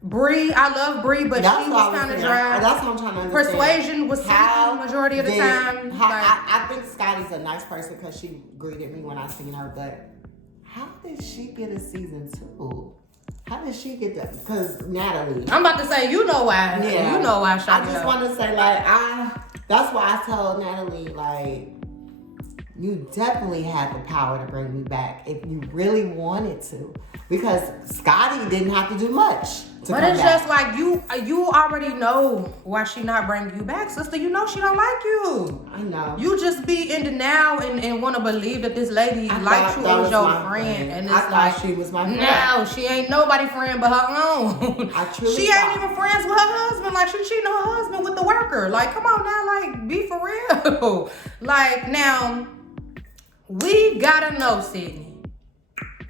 Bree, I love Bree, but she was kind of dry. That's what I'm trying to understand. Persuasion was the majority of the time. I think Scotty's a nice person because she greeted me when I seen her, but how did she get a season 2? How did she get that? Because Natalie. I'm about to say, you know why. Yeah. You know why. I just want to say, like, that's why I told Natalie, like, you definitely had the power to bring me back if you really wanted to. Because Scotty didn't have to do much. But it's just like you already know why she not bringing you back, sister. You know she don't like you. I know. You just be in denial and want to believe that this lady likes you as your friend. And it's I thought she was my friend. No, she ain't nobody friend but her own. She ain't even friends with her husband. Like she cheating on her husband with the worker. Like, come on now, like be for real. Like now, we gotta know, Sidney.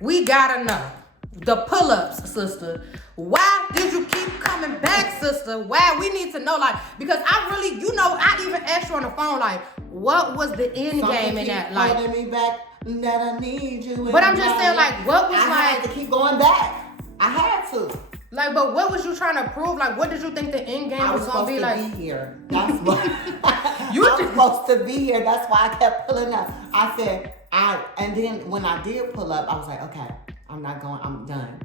We gotta know. The pull-ups, sister. Why did you keep coming back, sister? Why? We need to know, like, because I really, I even asked you on the phone, like, what was the end game in that? Like, me back. that I need you. But I'm just saying, like, what was I had to keep going back. I had to. Like, but what was you trying to prove? Like, what did you think the end game was gonna be like? I was supposed to be here. That's what. I was supposed to be here. That's why I kept pulling up. I said, and then when I did pull up, I was like, okay, I'm not going. I'm done.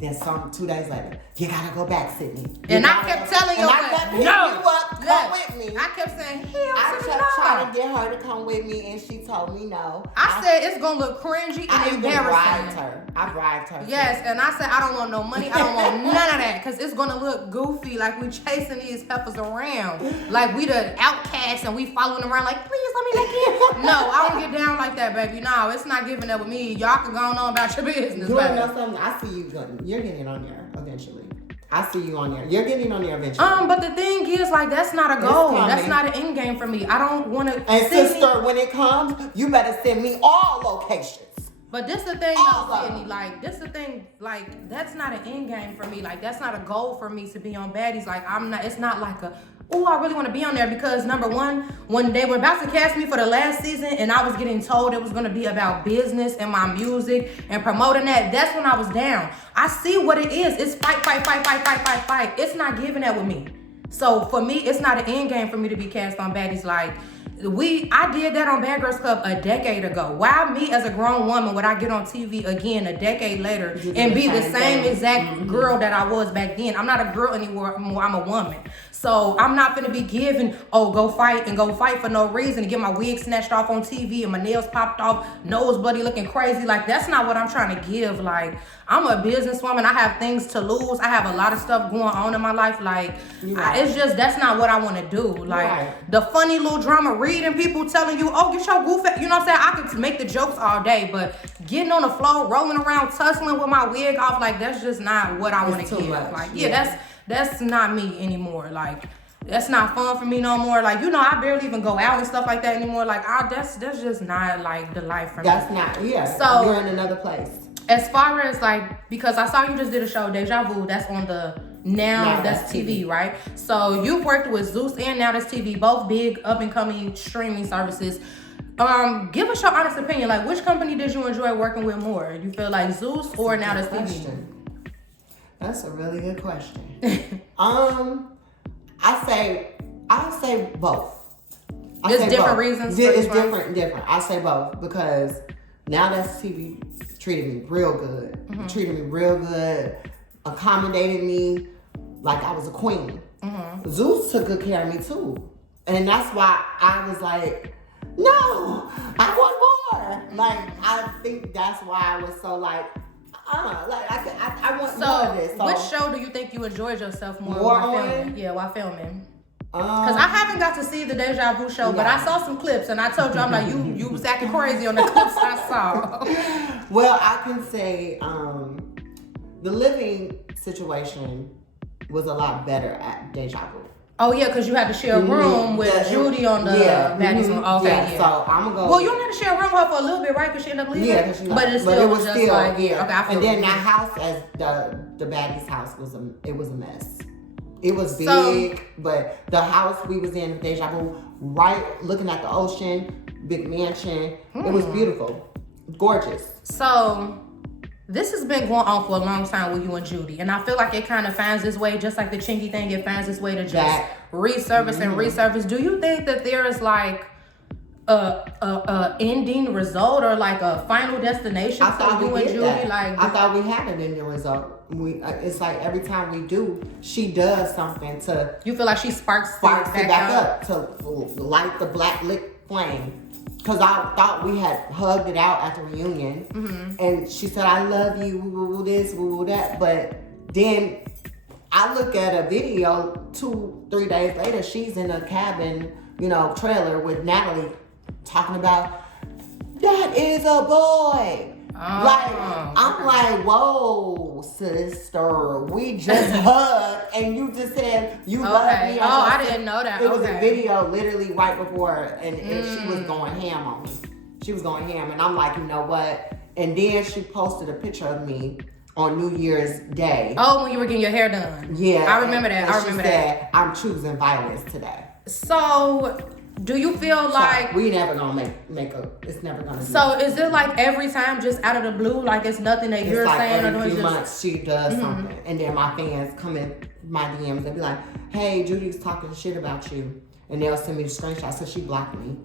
Then 2 days later, you gotta go back, Sidney. And I kept telling you, and I kept picking you up, come with me. I kept saying, I kept trying to get her to come with me, and she told me no. I said it's gonna look cringy and embarrassing. I bribed her. Yes, and I said I don't want no money. I don't want none of that because it's gonna look goofy, like we chasing these heifers around, like we the outcasts and we following around like, please let me back in. No, I don't get down like that, baby. No, it's not giving up with me. Y'all can go on about your business. You wanna know something? I see you going. You're getting on there eventually. I see you on there. You're getting on there eventually. But the thing is, like, that's not a goal. That's not an end game for me. I don't want to. And sister, when it comes, you better send me all locations. But this the thing, though, Sidney. Like, this the thing. Like, that's not an end game for me. Like, that's not a goal for me to be on Baddies. Like, I'm not. It's not like a. Oh, I really want to be on there because number one, when they were about to cast me for the last season and I was getting told it was going to be about business and my music and promoting that, that's when I was down. I see what it is. It's fight. It's not giving that with me. So for me, it's not an end game for me to be cast on Baddies. Like, I did that on Bad Girls Club a decade ago. Why me as a grown woman would I get on TV again a decade later and be the same exact girl that I was back then? I'm not a girl anymore. I'm a woman. So I'm not gonna be giving, go fight for no reason and get my wig snatched off on TV and my nails popped off, nose bloody looking crazy. Like, that's not what I'm trying to give. Like, I'm a businesswoman. I have things to lose. I have a lot of stuff going on in my life. Like, it's just, that's not what I want to do. Like, the funny little drama, reading people telling you, get your goof, you know what I'm saying? I could make the jokes all day, but getting on the floor, rolling around, tussling with my wig off, like, that's just not what I want to give. Like, that's not me anymore. Like, that's not fun for me no more. Like, I barely even go out and stuff like that anymore. Like, that's just not, like, the life for me. That's not, So, you're in another place. As far as, like, because I saw you just did a show, Deja Vu, that's on the Now That's TV, right? So you've worked with Zeus and Now That's TV, both big up-and-coming streaming services. Give us your honest opinion. Like, which company did you enjoy working with more? You feel like Zeus or Now That's TV? That's a really good question. I say both. There's different reasons. It's different. I say both because Now That's TV treated me real good. Treated me real good. Accommodated me like I was a queen. Zeus took good care of me too. And that's why I was like, no, I want more. Like, I think that's why I was so like, I want more of this. So, which show do you think you enjoyed yourself more while filming? Yeah, while filming. Because I haven't got to see the Deja Vu show, but I saw some clips and I told you, I'm like, you was acting crazy on the clips I saw. Well, I can say the living situation was a lot better at Deja Vu. Oh, yeah, because you had to share a room with Judi on the Baddies one. Okay, so I'm going to go. Well, you had to share a room with her for a little bit, right? Because she ended up leaving? Yeah, because she left. But it was still like, okay, I feel and then that house, as the Baddies house, was a mess. It was big, but the house we was in, Deja Vu, right looking at the ocean, big mansion. It was beautiful, gorgeous. So this has been going on for a long time with you and Judi, and I feel like it kind of finds its way, just like the Chinky thing, it finds its way to just resurface and resurface. Do you think that there is like a ending result or like a final destination for you and Judi? Like, I thought we had an ending result. It's like every time we do, she does something to. You feel like she sparks it back up to light the black lit flame. Because I thought we had hugged it out at the reunion, and she said, "I love you, woo this, woo that." But then I look at a video 2-3 days later. She's in a cabin, trailer with Natalie, talking about that is a boy. I'm like, whoa, sister, we just hugged and you just said you love me. I didn't know that. It was a video literally right before, and she was going ham on me. She was going ham, and I'm like, you know what? And then she posted a picture of me on New Year's Day. Oh, when you were getting your hair done. Yeah. I remember that. And she said, I'm choosing violence today. So, Do you feel like we never gonna make a? It's never gonna. So is it like every time, just out of the blue, like it's nothing that you're like saying or every doing? few Just months she does something, and then my fans come in my DMs and be like, "Hey, Judy's talking shit about you," and they'll send me the screenshot. So she blocked me.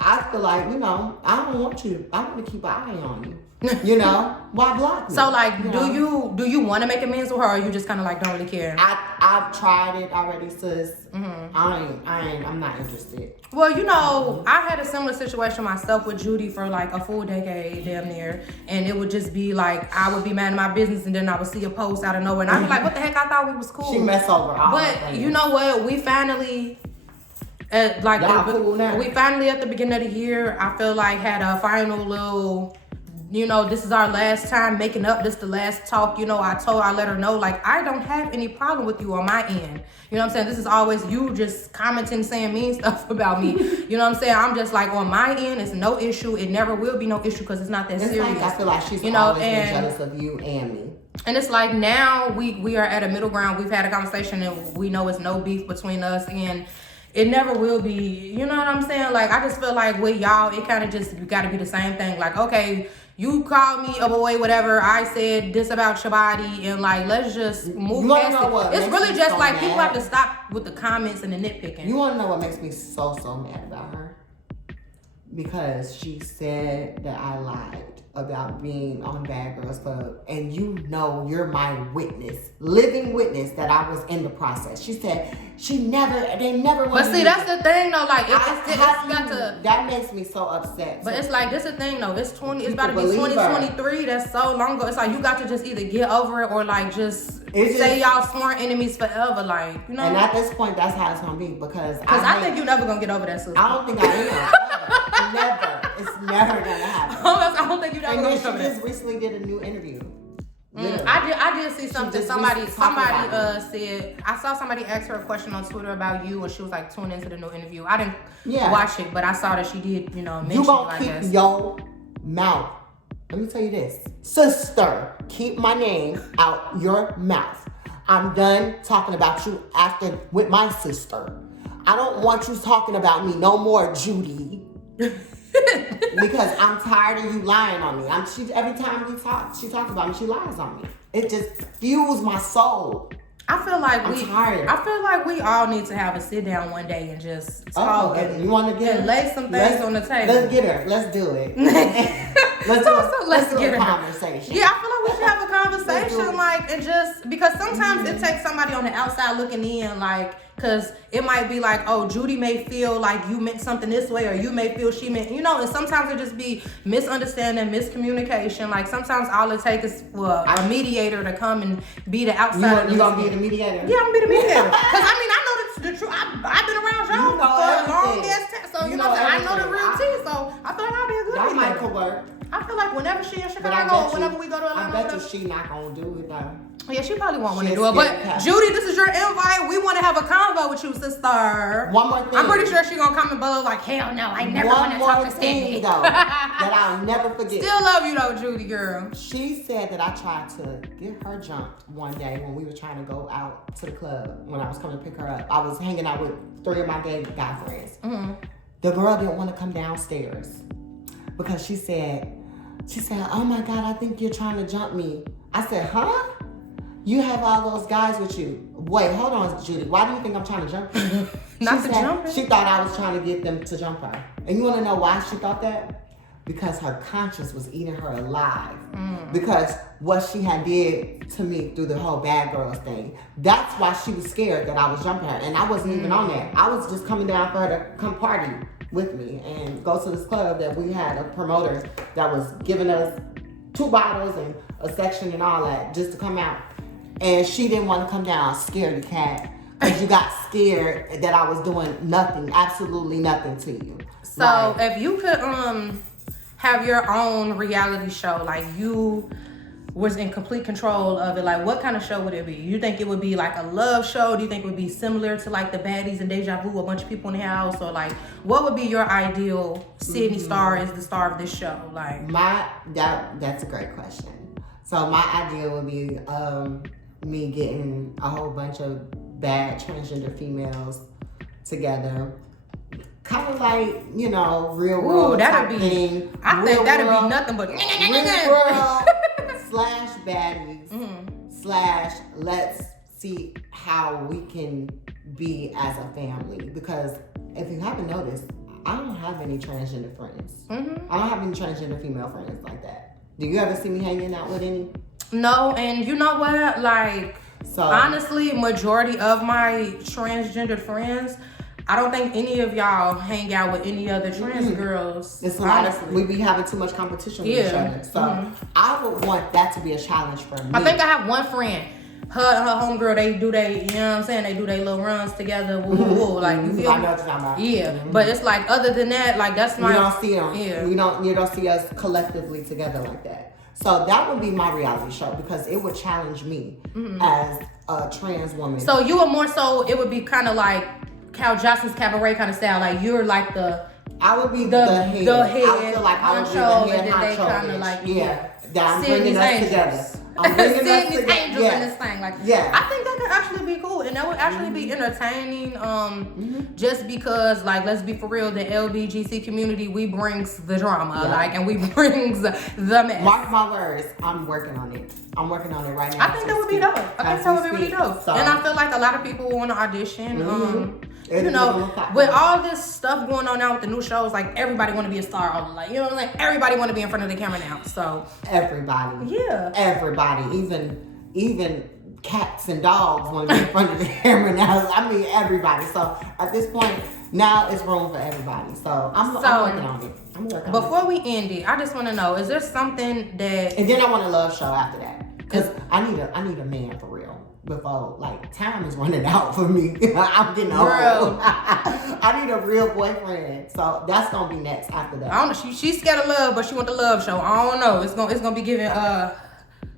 I feel like, you know, I don't want you. I want to keep an eye on you. You know, why block me? So like, you do you want to make amends with her, or you just kind of like don't really care? I've tried it already, sis. I'm not interested. Well, you know, I had a similar situation myself with Judi for like a full decade, damn near, and it would just be like I would be mad at my business, and then I would see a post out of nowhere, and I'd be like, "What the heck? I thought we was cool." She mess over all. But you know what? We finally. We finally at the beginning of the year, I feel like had a final little, you know, this is our last time making up. This the last talk. You know, I let her know, like, I don't have any problem with you on my end. You know what I'm saying? This is always you just commenting, saying mean stuff about me. You know what I'm saying? I'm just like, on my end, it's no issue. It never will be no issue because it's not that serious. Like, I feel like she's always been jealous of you and me. And it's like now we are at a middle ground. We've had a conversation and we know it's no beef between us, and it never will be. You know what I'm saying? Like, I just feel like with y'all, it kind of just got to be the same thing. Like, okay, you called me a boy, whatever. I said this about your body, and like, let's just move past it. It's really just like people have to stop with the comments and the nitpicking. You want to know what makes me so mad about her? Because she said that I lied about being on Bad Girls Club, and you know you're my witness, living witness, that I was in the process. She said they never. But see, that's the thing though. Like, it's got to. That makes me so upset. But it's like, this is the thing though. It's about to be 2023. That's so long ago. It's like you got to just either get over it or like just say y'all sworn enemies forever. Like, you know. And at this point, that's how it's gonna be because I think you're never gonna get over that, sister. I don't think I am. Never. It's never gonna happen. I don't think you're never gonna get over that. She just recently did a new interview. I did see something. Somebody said, I saw somebody ask her a question on Twitter about you, and she was like tuned into the new interview. I didn't watch it, but I saw that she did, you know, mention you gonna keep your mouth. Let me tell you this, sister, keep my name out your mouth. I'm done talking about you with my sister. I don't want you talking about me no more, Judi. Because I'm tired of you lying on me. Every time we talk, she talks about me, she lies on me. It just fuels my soul. I feel like tired. I feel like we all need to have a sit down one day and just talk. You want to get and lay some things on the table. Let's get her. Let's do it. let's get a conversation. Yeah, I feel like we should have a conversation, like, and just because sometimes it takes somebody on the outside looking in, like, because it might be like, oh, Judi may feel like you meant something this way, or you may feel she meant, you know, and sometimes it just be misunderstanding, miscommunication. Like, sometimes all it takes is for a mediator to come and be the outside. You gonna be the mediator? Yeah, I'm gonna be the mediator. Because, I mean, I know the truth. I've been around y'all for a long ass time. So, you know what I'm saying? I know the real tea. So, I feel like I'll be a good mediator. That might work. I feel like whenever she in Chicago, whenever we go to Atlanta, I bet you she not gonna do it though. Yeah, she probably won't want to do it. But Judi, this is your invite. We want to have a convo with you, sister. One more thing. I'm pretty sure she's gonna comment below like, hell no, I never want to talk to Sidney. Though, that I'll never forget. Still love you though, Judi girl. She said that I tried to get her jumped one day when we were trying to go out to the club when I was coming to pick her up. I was hanging out with 3 of my gay guy friends. Mm-hmm. The girl didn't want to come downstairs because she said, oh my God, I think you're trying to jump me. I said, huh? You have all those guys with you. Wait, hold on, Judi. Why do you think I'm trying to jump you? She thought I was trying to get them to jump her. And you want to know why she thought that? Because her conscience was eating her alive. Because what she had did to me through the whole Bad Girls thing. That's why she was scared that I was jumping her. And I wasn't even on that. I was just coming down for her to come party with me and go to this club that we had a promoter that was giving us 2 bottles and a section and all that just to come out. And she didn't want to come down, scared the cat, because you got scared that I was doing nothing, absolutely nothing to you. So if you could have your own reality show, like you was in complete control of it, like what kind of show would it be? You think it would be like a love show? Do you think it would be similar to like the Baddies and Deja Vu, a bunch of people in the house? Or like, what would be your ideal Sidney Starr is the star of this show? Like that's a great question. So my idea would be me getting a whole bunch of bad transgender females together. Kind of like, you know, real world type thing. I think that'd be nothing but real world / baddies / let's see how we can be as a family. Because if you haven't noticed, I don't have any transgender friends. I don't have any transgender female friends like that. Do you ever see me hanging out with any? No, and you know what? Like, honestly, majority of my transgender friends, I don't think any of y'all hang out with any other trans girls. It's honestly, we be having too much competition with each other. So I would want that to be a challenge for me. I think I have one friend. Her homegirl, they do they, you know what I'm saying? They do their little runs together. Woo, woo, like, you feel I know what you're talking about. Yeah, but it's like, other than that, like, that's my... You don't see them. Yeah. You don't see us collectively together like that. So that would be my reality show because it would challenge me as a trans woman. So you are more so, it would be kind of like Cal Johnson's Cabaret kind of style. Like, you're like I would be the head. I feel like I would be the head they kind of like, I'm bringing us together. I'm bringing Sidney's us together. angels in this thing. Like, I think that could actually be cool. And that would actually be entertaining. Just because, like, let's be for real, the LBGC community, we brings the drama. Like, and we brings the mess. Mark my words. I'm working on it. I'm working on it right now. I think that would be dope. I think that would be really dope. So. And I feel like a lot of people want to audition. You know, with all this stuff going on now with the new shows, like, everybody want to be a star. Like, you know what I'm saying? Everybody want to be in front of the camera now. So everybody. Yeah. Everybody. Even cats and dogs want to be in front of the camera now. I mean, everybody. So at this point, now it's room for everybody. So I'm working on it. Before we end it, I just want to know, is there something that... And then I want a love show after that. Because I need a man for real. Before, like, time is running out for me. I'm getting old. I need a real boyfriend. So that's gonna be next after that. I don't know. She's scared of love, but she want the love show. I don't know. It's gonna be giving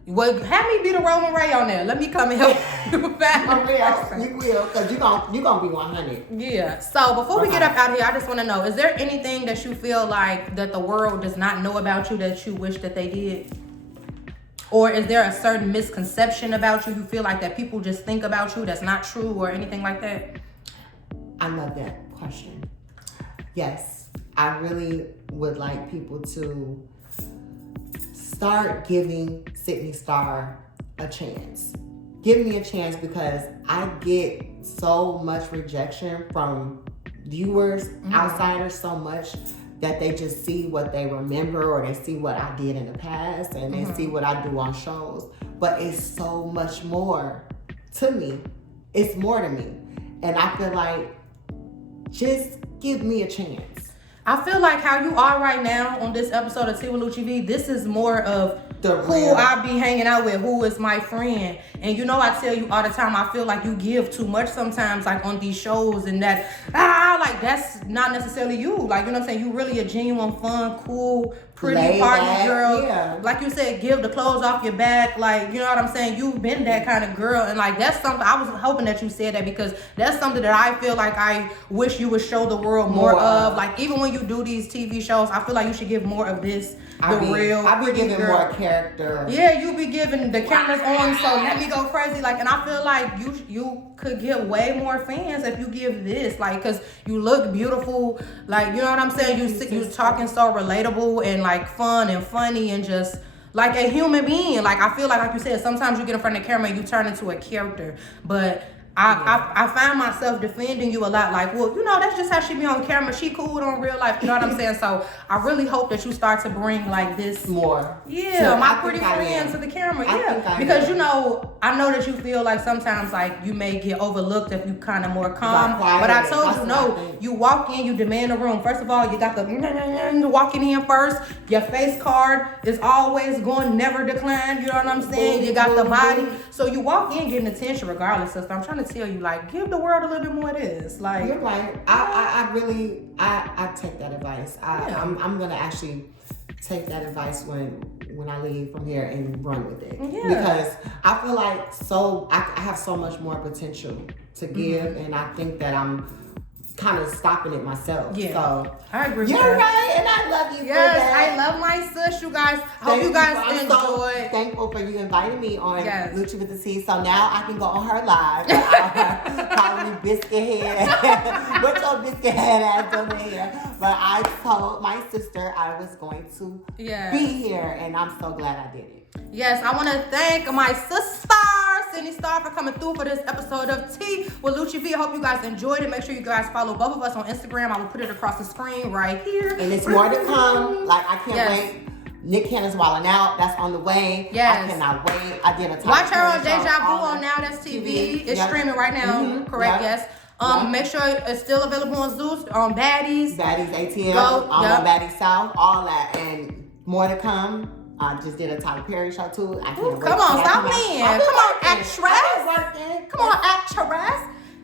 well, have me be the Roman Ray on there. Let me come and help you find You will, because you gonna be 100. Yeah. So before we get up out here, I just want to know, is there anything that you feel like that the world does not know about you that you wish that they did? Or is there a certain misconception about you feel like that people just think about you that's not true or anything like that? I love that question. Yes, I really would like people to start giving Sidney Starr a chance. Give me a chance because I get so much rejection from viewers, outsiders so much that they just see what they remember or they see what I did in the past and they see what I do on shows. But it's so much more to me. It's more to me. And I feel like, just give me a chance. I feel like how you are right now on this episode of Tea with Lucci V, this is more of who I be hanging out with, who is my friend. And you know, I tell you all the time, I feel like you give too much sometimes, like on these shows, and that, like, that's not necessarily you. Like, you know what I'm saying? You really a genuine, fun, cool, pretty party girl. Yeah. Like you said, give the clothes off your back. Like, you know what I'm saying? You've been that kind of girl. And like, that's something, I was hoping that you said that because that's something that I feel like I wish you would show the world more of. Like, even when you do these TV shows, I feel like you should give more of this. I be giving more character. Yeah, you be giving the cameras on, so let me go crazy. Like, and I feel like you could get way more fans if you give this, like, cause you look beautiful. Like, you know what I'm saying? You talking so relatable and like fun and funny and just like a human being. Like, I feel like you said, sometimes you get in front of the camera and you turn into a character, but I find myself defending you a lot, like, well, you know, that's just how she be on camera. She cool on real life, you know what I'm saying? So I really hope that you start to bring like this more. Yeah, my pretty friend to the camera. Yeah, because you know, I know that you feel like sometimes like you may get overlooked if you kind of more calm. But I told you, no, you walk in, you demand a room. First of all, you got the walking in first. Your face card is always going, never decline. You know what I'm saying? You got the body, so you walk in getting attention regardless. Sister, I'm trying to tell you, like, give the world a little bit more of this. Like, you're right. I really take that advice. I'm gonna actually take that advice when I leave from here and run with it. Yeah. Because I feel like I have so much more potential to give, and I think that I'm kind of stopping it myself. Yeah. So I agree with you're that. right, and I love you for Yes, that. I love my sis, you guys. I hope you guys I'm so enjoyed. thankful for you inviting me on Yes. Lucci with the T. So now I can go on her live. Calling me biscuit head. What's your biscuit head ass over here? But I told my sister I was going to be here, and I'm so glad I did it. Yes, I want to thank my sister, Sidney Starr, for coming through for this episode of Tea with Lucci V. I hope you guys enjoyed it. Make sure you guys follow both of us on Instagram. I will put it across the screen right here. And it's more to come. Like, I can't wait. Nick Cannon's Wildin' Out. That's on the way. Yes. I cannot wait. I did a Watch her on Deja Vu on Now That's TV. It's streaming right now. Correct, yes. Make sure it's still available on Zeus, on Baddies. Baddies ATL, on Baddies South, all that. And more to come. I just did a Tyler Perry show too. I can't wait. Come on, stop playing. Come on, actress. Come on, actress.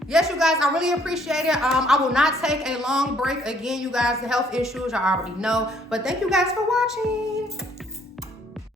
Yes, you guys, I really appreciate it. I will not take a long break again, you guys. The health issues, I already know. But thank you guys for watching.